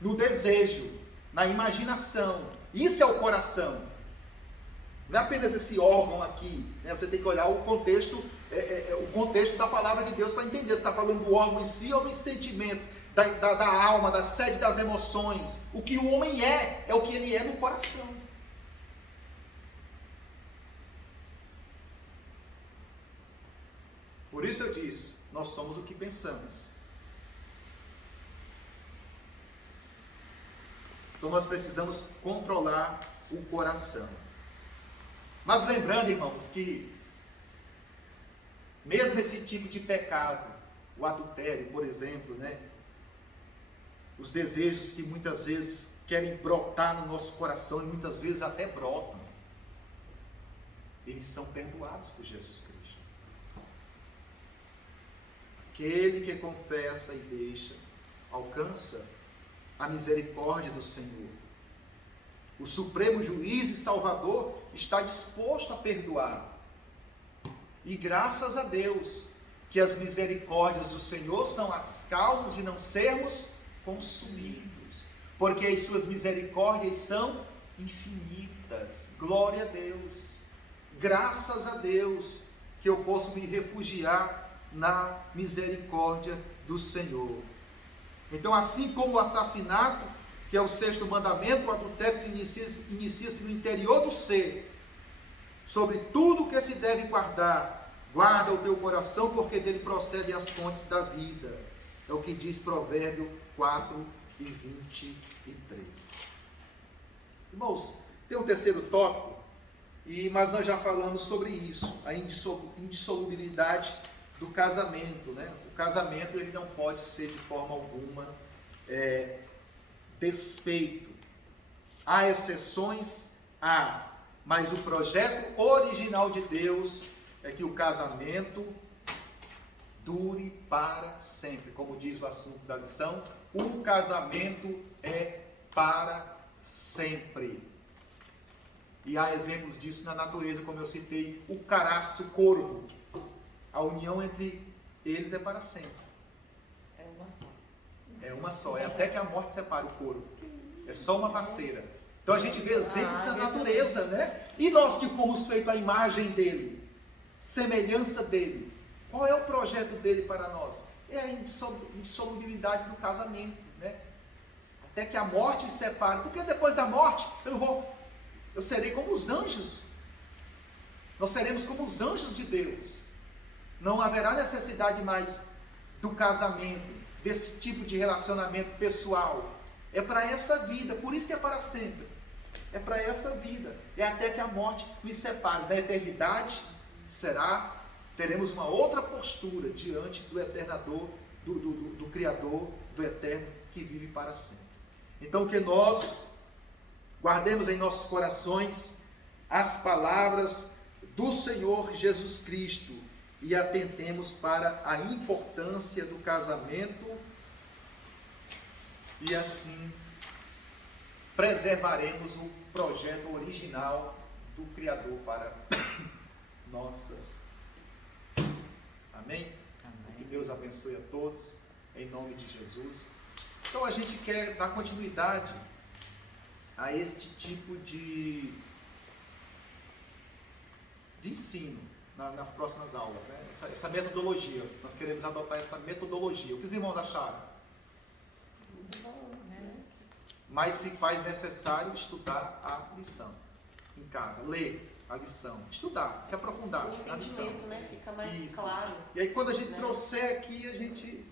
no desejo, na imaginação. Isso é o coração. Não é apenas esse órgão aqui, né? Você tem que olhar o contexto, o contexto da palavra de Deus para entender se está falando do órgão em si ou dos sentimentos, da alma, da sede das emoções. O que o homem é o que ele é no coração. Por isso eu disse, nós somos o que pensamos. Então nós precisamos controlar o coração. Mas lembrando, irmãos, que mesmo esse tipo de pecado, o adultério, por exemplo, né? Os desejos que muitas vezes querem brotar no nosso coração e muitas vezes até brotam, eles são perdoados por Jesus Cristo. Aquele que confessa e deixa, alcança a misericórdia do Senhor. O Supremo Juiz e Salvador está disposto a perdoar. E graças a Deus que as misericórdias do Senhor são as causas de não sermos consumidos, porque as suas misericórdias são infinitas. Glória a Deus. Graças a Deus que eu posso me refugiar na misericórdia do Senhor. Então, assim como o assassinato, que é o 6º mandamento, o adultério inicia-se no interior do ser. Sobre tudo que se deve guardar, guarda o teu coração, porque dele procedem as fontes da vida. É o que diz Provérbio 4:23. Irmãos, tem um terceiro tópico, mas nós já falamos sobre isso, a indissolubilidade do casamento, né? O casamento ele não pode ser de forma alguma desfeito. Há exceções, mas o projeto original de Deus é que o casamento dure para sempre. Como diz o assunto da lição, o casamento é para sempre. E há exemplos disso na natureza, como eu citei, o caraço, o corvo. A união entre eles é para sempre. É uma só. É uma só. É até que a morte separe o corvo. É só uma parceira. Então a gente vê exemplos na natureza, né? E nós que fomos feitos à imagem dele, semelhança dele. Qual é o projeto dele para nós? É a indissolubilidade do casamento, né? Até que a morte os separe. Porque depois da morte eu serei como os anjos. Nós seremos como os anjos de Deus. Não haverá necessidade mais do casamento, desse tipo de relacionamento pessoal. É para essa vida, por isso que é para sempre. É para essa vida. É até que a morte nos separe. Na eternidade teremos uma outra postura diante do eternador, do Criador, do Eterno, que vive para sempre. Então que nós guardemos em nossos corações as palavras do Senhor Jesus Cristo, e atentemos para a importância do casamento e assim preservaremos o projeto original do Criador para nossas vidas. Amém? Amém. Que Deus abençoe a todos, em nome de Jesus. Então a gente quer dar continuidade a este tipo de ensino nas próximas aulas, né? Essa metodologia, nós queremos adotar essa metodologia. O que os irmãos acharam? Muito bom, né? mas se faz necessário estudar a lição em casa, ler a lição, estudar, se aprofundar na lição. Né? Fica mais claro. E aí quando a gente trouxer aqui, a gente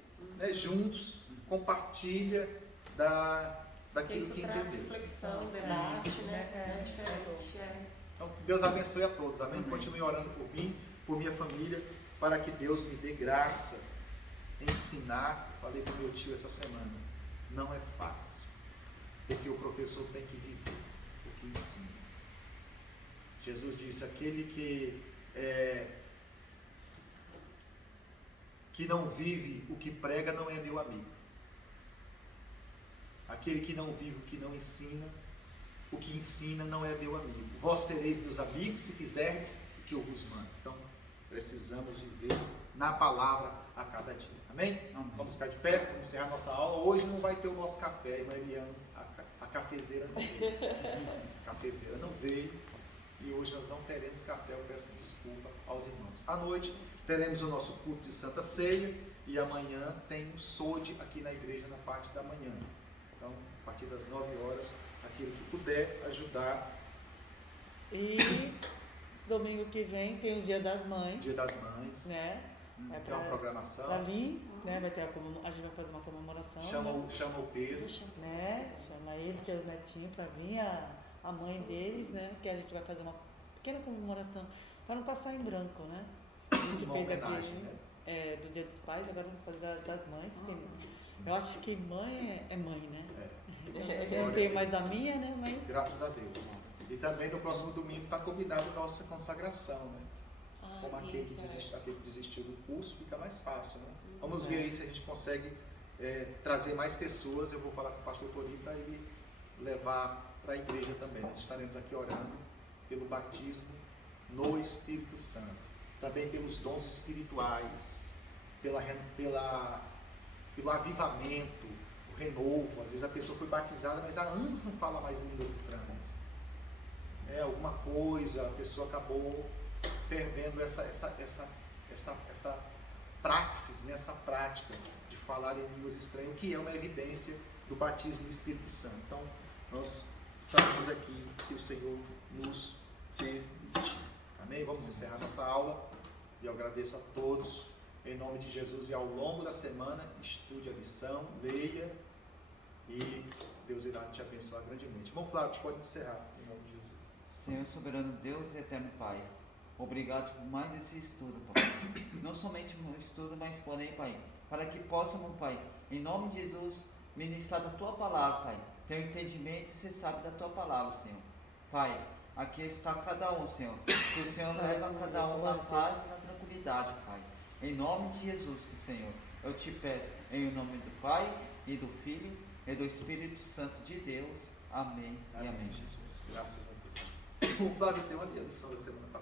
juntos compartilha daquilo que entendeu. Reflexão, debate, né? Diferente. Então, Deus abençoe a todos, amém? Continue orando por mim, por minha família, para que Deus me dê graça em ensinar. Falei para o meu tio essa semana, não é fácil, porque o professor tem que viver o que ensina. Jesus disse, aquele que não vive o que prega não é meu amigo. Aquele que não vive o que não ensina, o que ensina não é meu amigo. Vós sereis meus amigos se fizerdes o que eu vos mando. Então, precisamos viver na palavra a cada dia. Amém? Amém. Vamos ficar de pé, vamos encerrar nossa aula. Hoje não vai ter o nosso café, irmã Eliane, a cafezeira não veio. A cafezeira não veio e hoje nós não teremos café, eu peço desculpa aos irmãos. À noite teremos o nosso culto de Santa Ceia e amanhã tem o SOD aqui na igreja na parte da manhã. Então, a partir das 9 horas, aquele que puder ajudar. E domingo que vem tem o Dia das Mães. Dia das Mães. Né? Tem uma programação. Para vir, né? Vai ter a gente vai fazer uma comemoração. Chama o Pedro. Né? Chama ele, que é os netinhos, para vir, a mãe deles, né? Que a gente vai fazer uma pequena comemoração, para não passar em branco, né? A gente uma fez homenagem, aqui, né? Do Dia dos Pais, agora vamos fazer das mães. Eu acho que mãe é mãe, né? Eu não tenho mais a minha, né? Mas... Graças a Deus. E também no próximo domingo está combinado a nossa consagração, né? Como aquele que desistiu do curso, fica mais fácil, né? Vamos ver aí se a gente consegue trazer mais pessoas. Eu vou falar com o pastor Torinho para ele levar para a igreja também. Nós estaremos aqui orando pelo batismo no Espírito Santo, também pelos dons espirituais, pelo avivamento, o renovo. Às vezes a pessoa foi batizada, mas há anos não fala mais línguas estranhas. Alguma coisa, a pessoa acabou perdendo essa praxis, né? Essa prática de falar em línguas estranhas, que é uma evidência do batismo do Espírito Santo. Então, nós estaremos aqui, se o Senhor nos permitir. Amém? Vamos encerrar nossa aula e eu agradeço a todos em nome de Jesus, e ao longo da semana estude a lição, leia e Deus irá te abençoar grandemente. Irmão Flávio, pode encerrar em nome de Jesus. Senhor soberano Deus e eterno Pai, obrigado por mais esse estudo, Pai. Não somente um estudo, mas porém, Pai, para que possamos, Pai, em nome de Jesus, ministrar da Tua palavra, Pai. Ter um entendimento e ser sábio da Tua palavra, Senhor. Pai, aqui está cada um, Senhor. Que o Senhor leva cada um na paz e na tranquilidade, Pai. Em nome de Jesus, Senhor, eu te peço, em nome do Pai, e do Filho, e do Espírito Santo de Deus. Amém, e amém. Jesus. Graças a Deus. O Flávio tem uma lição da semana passada.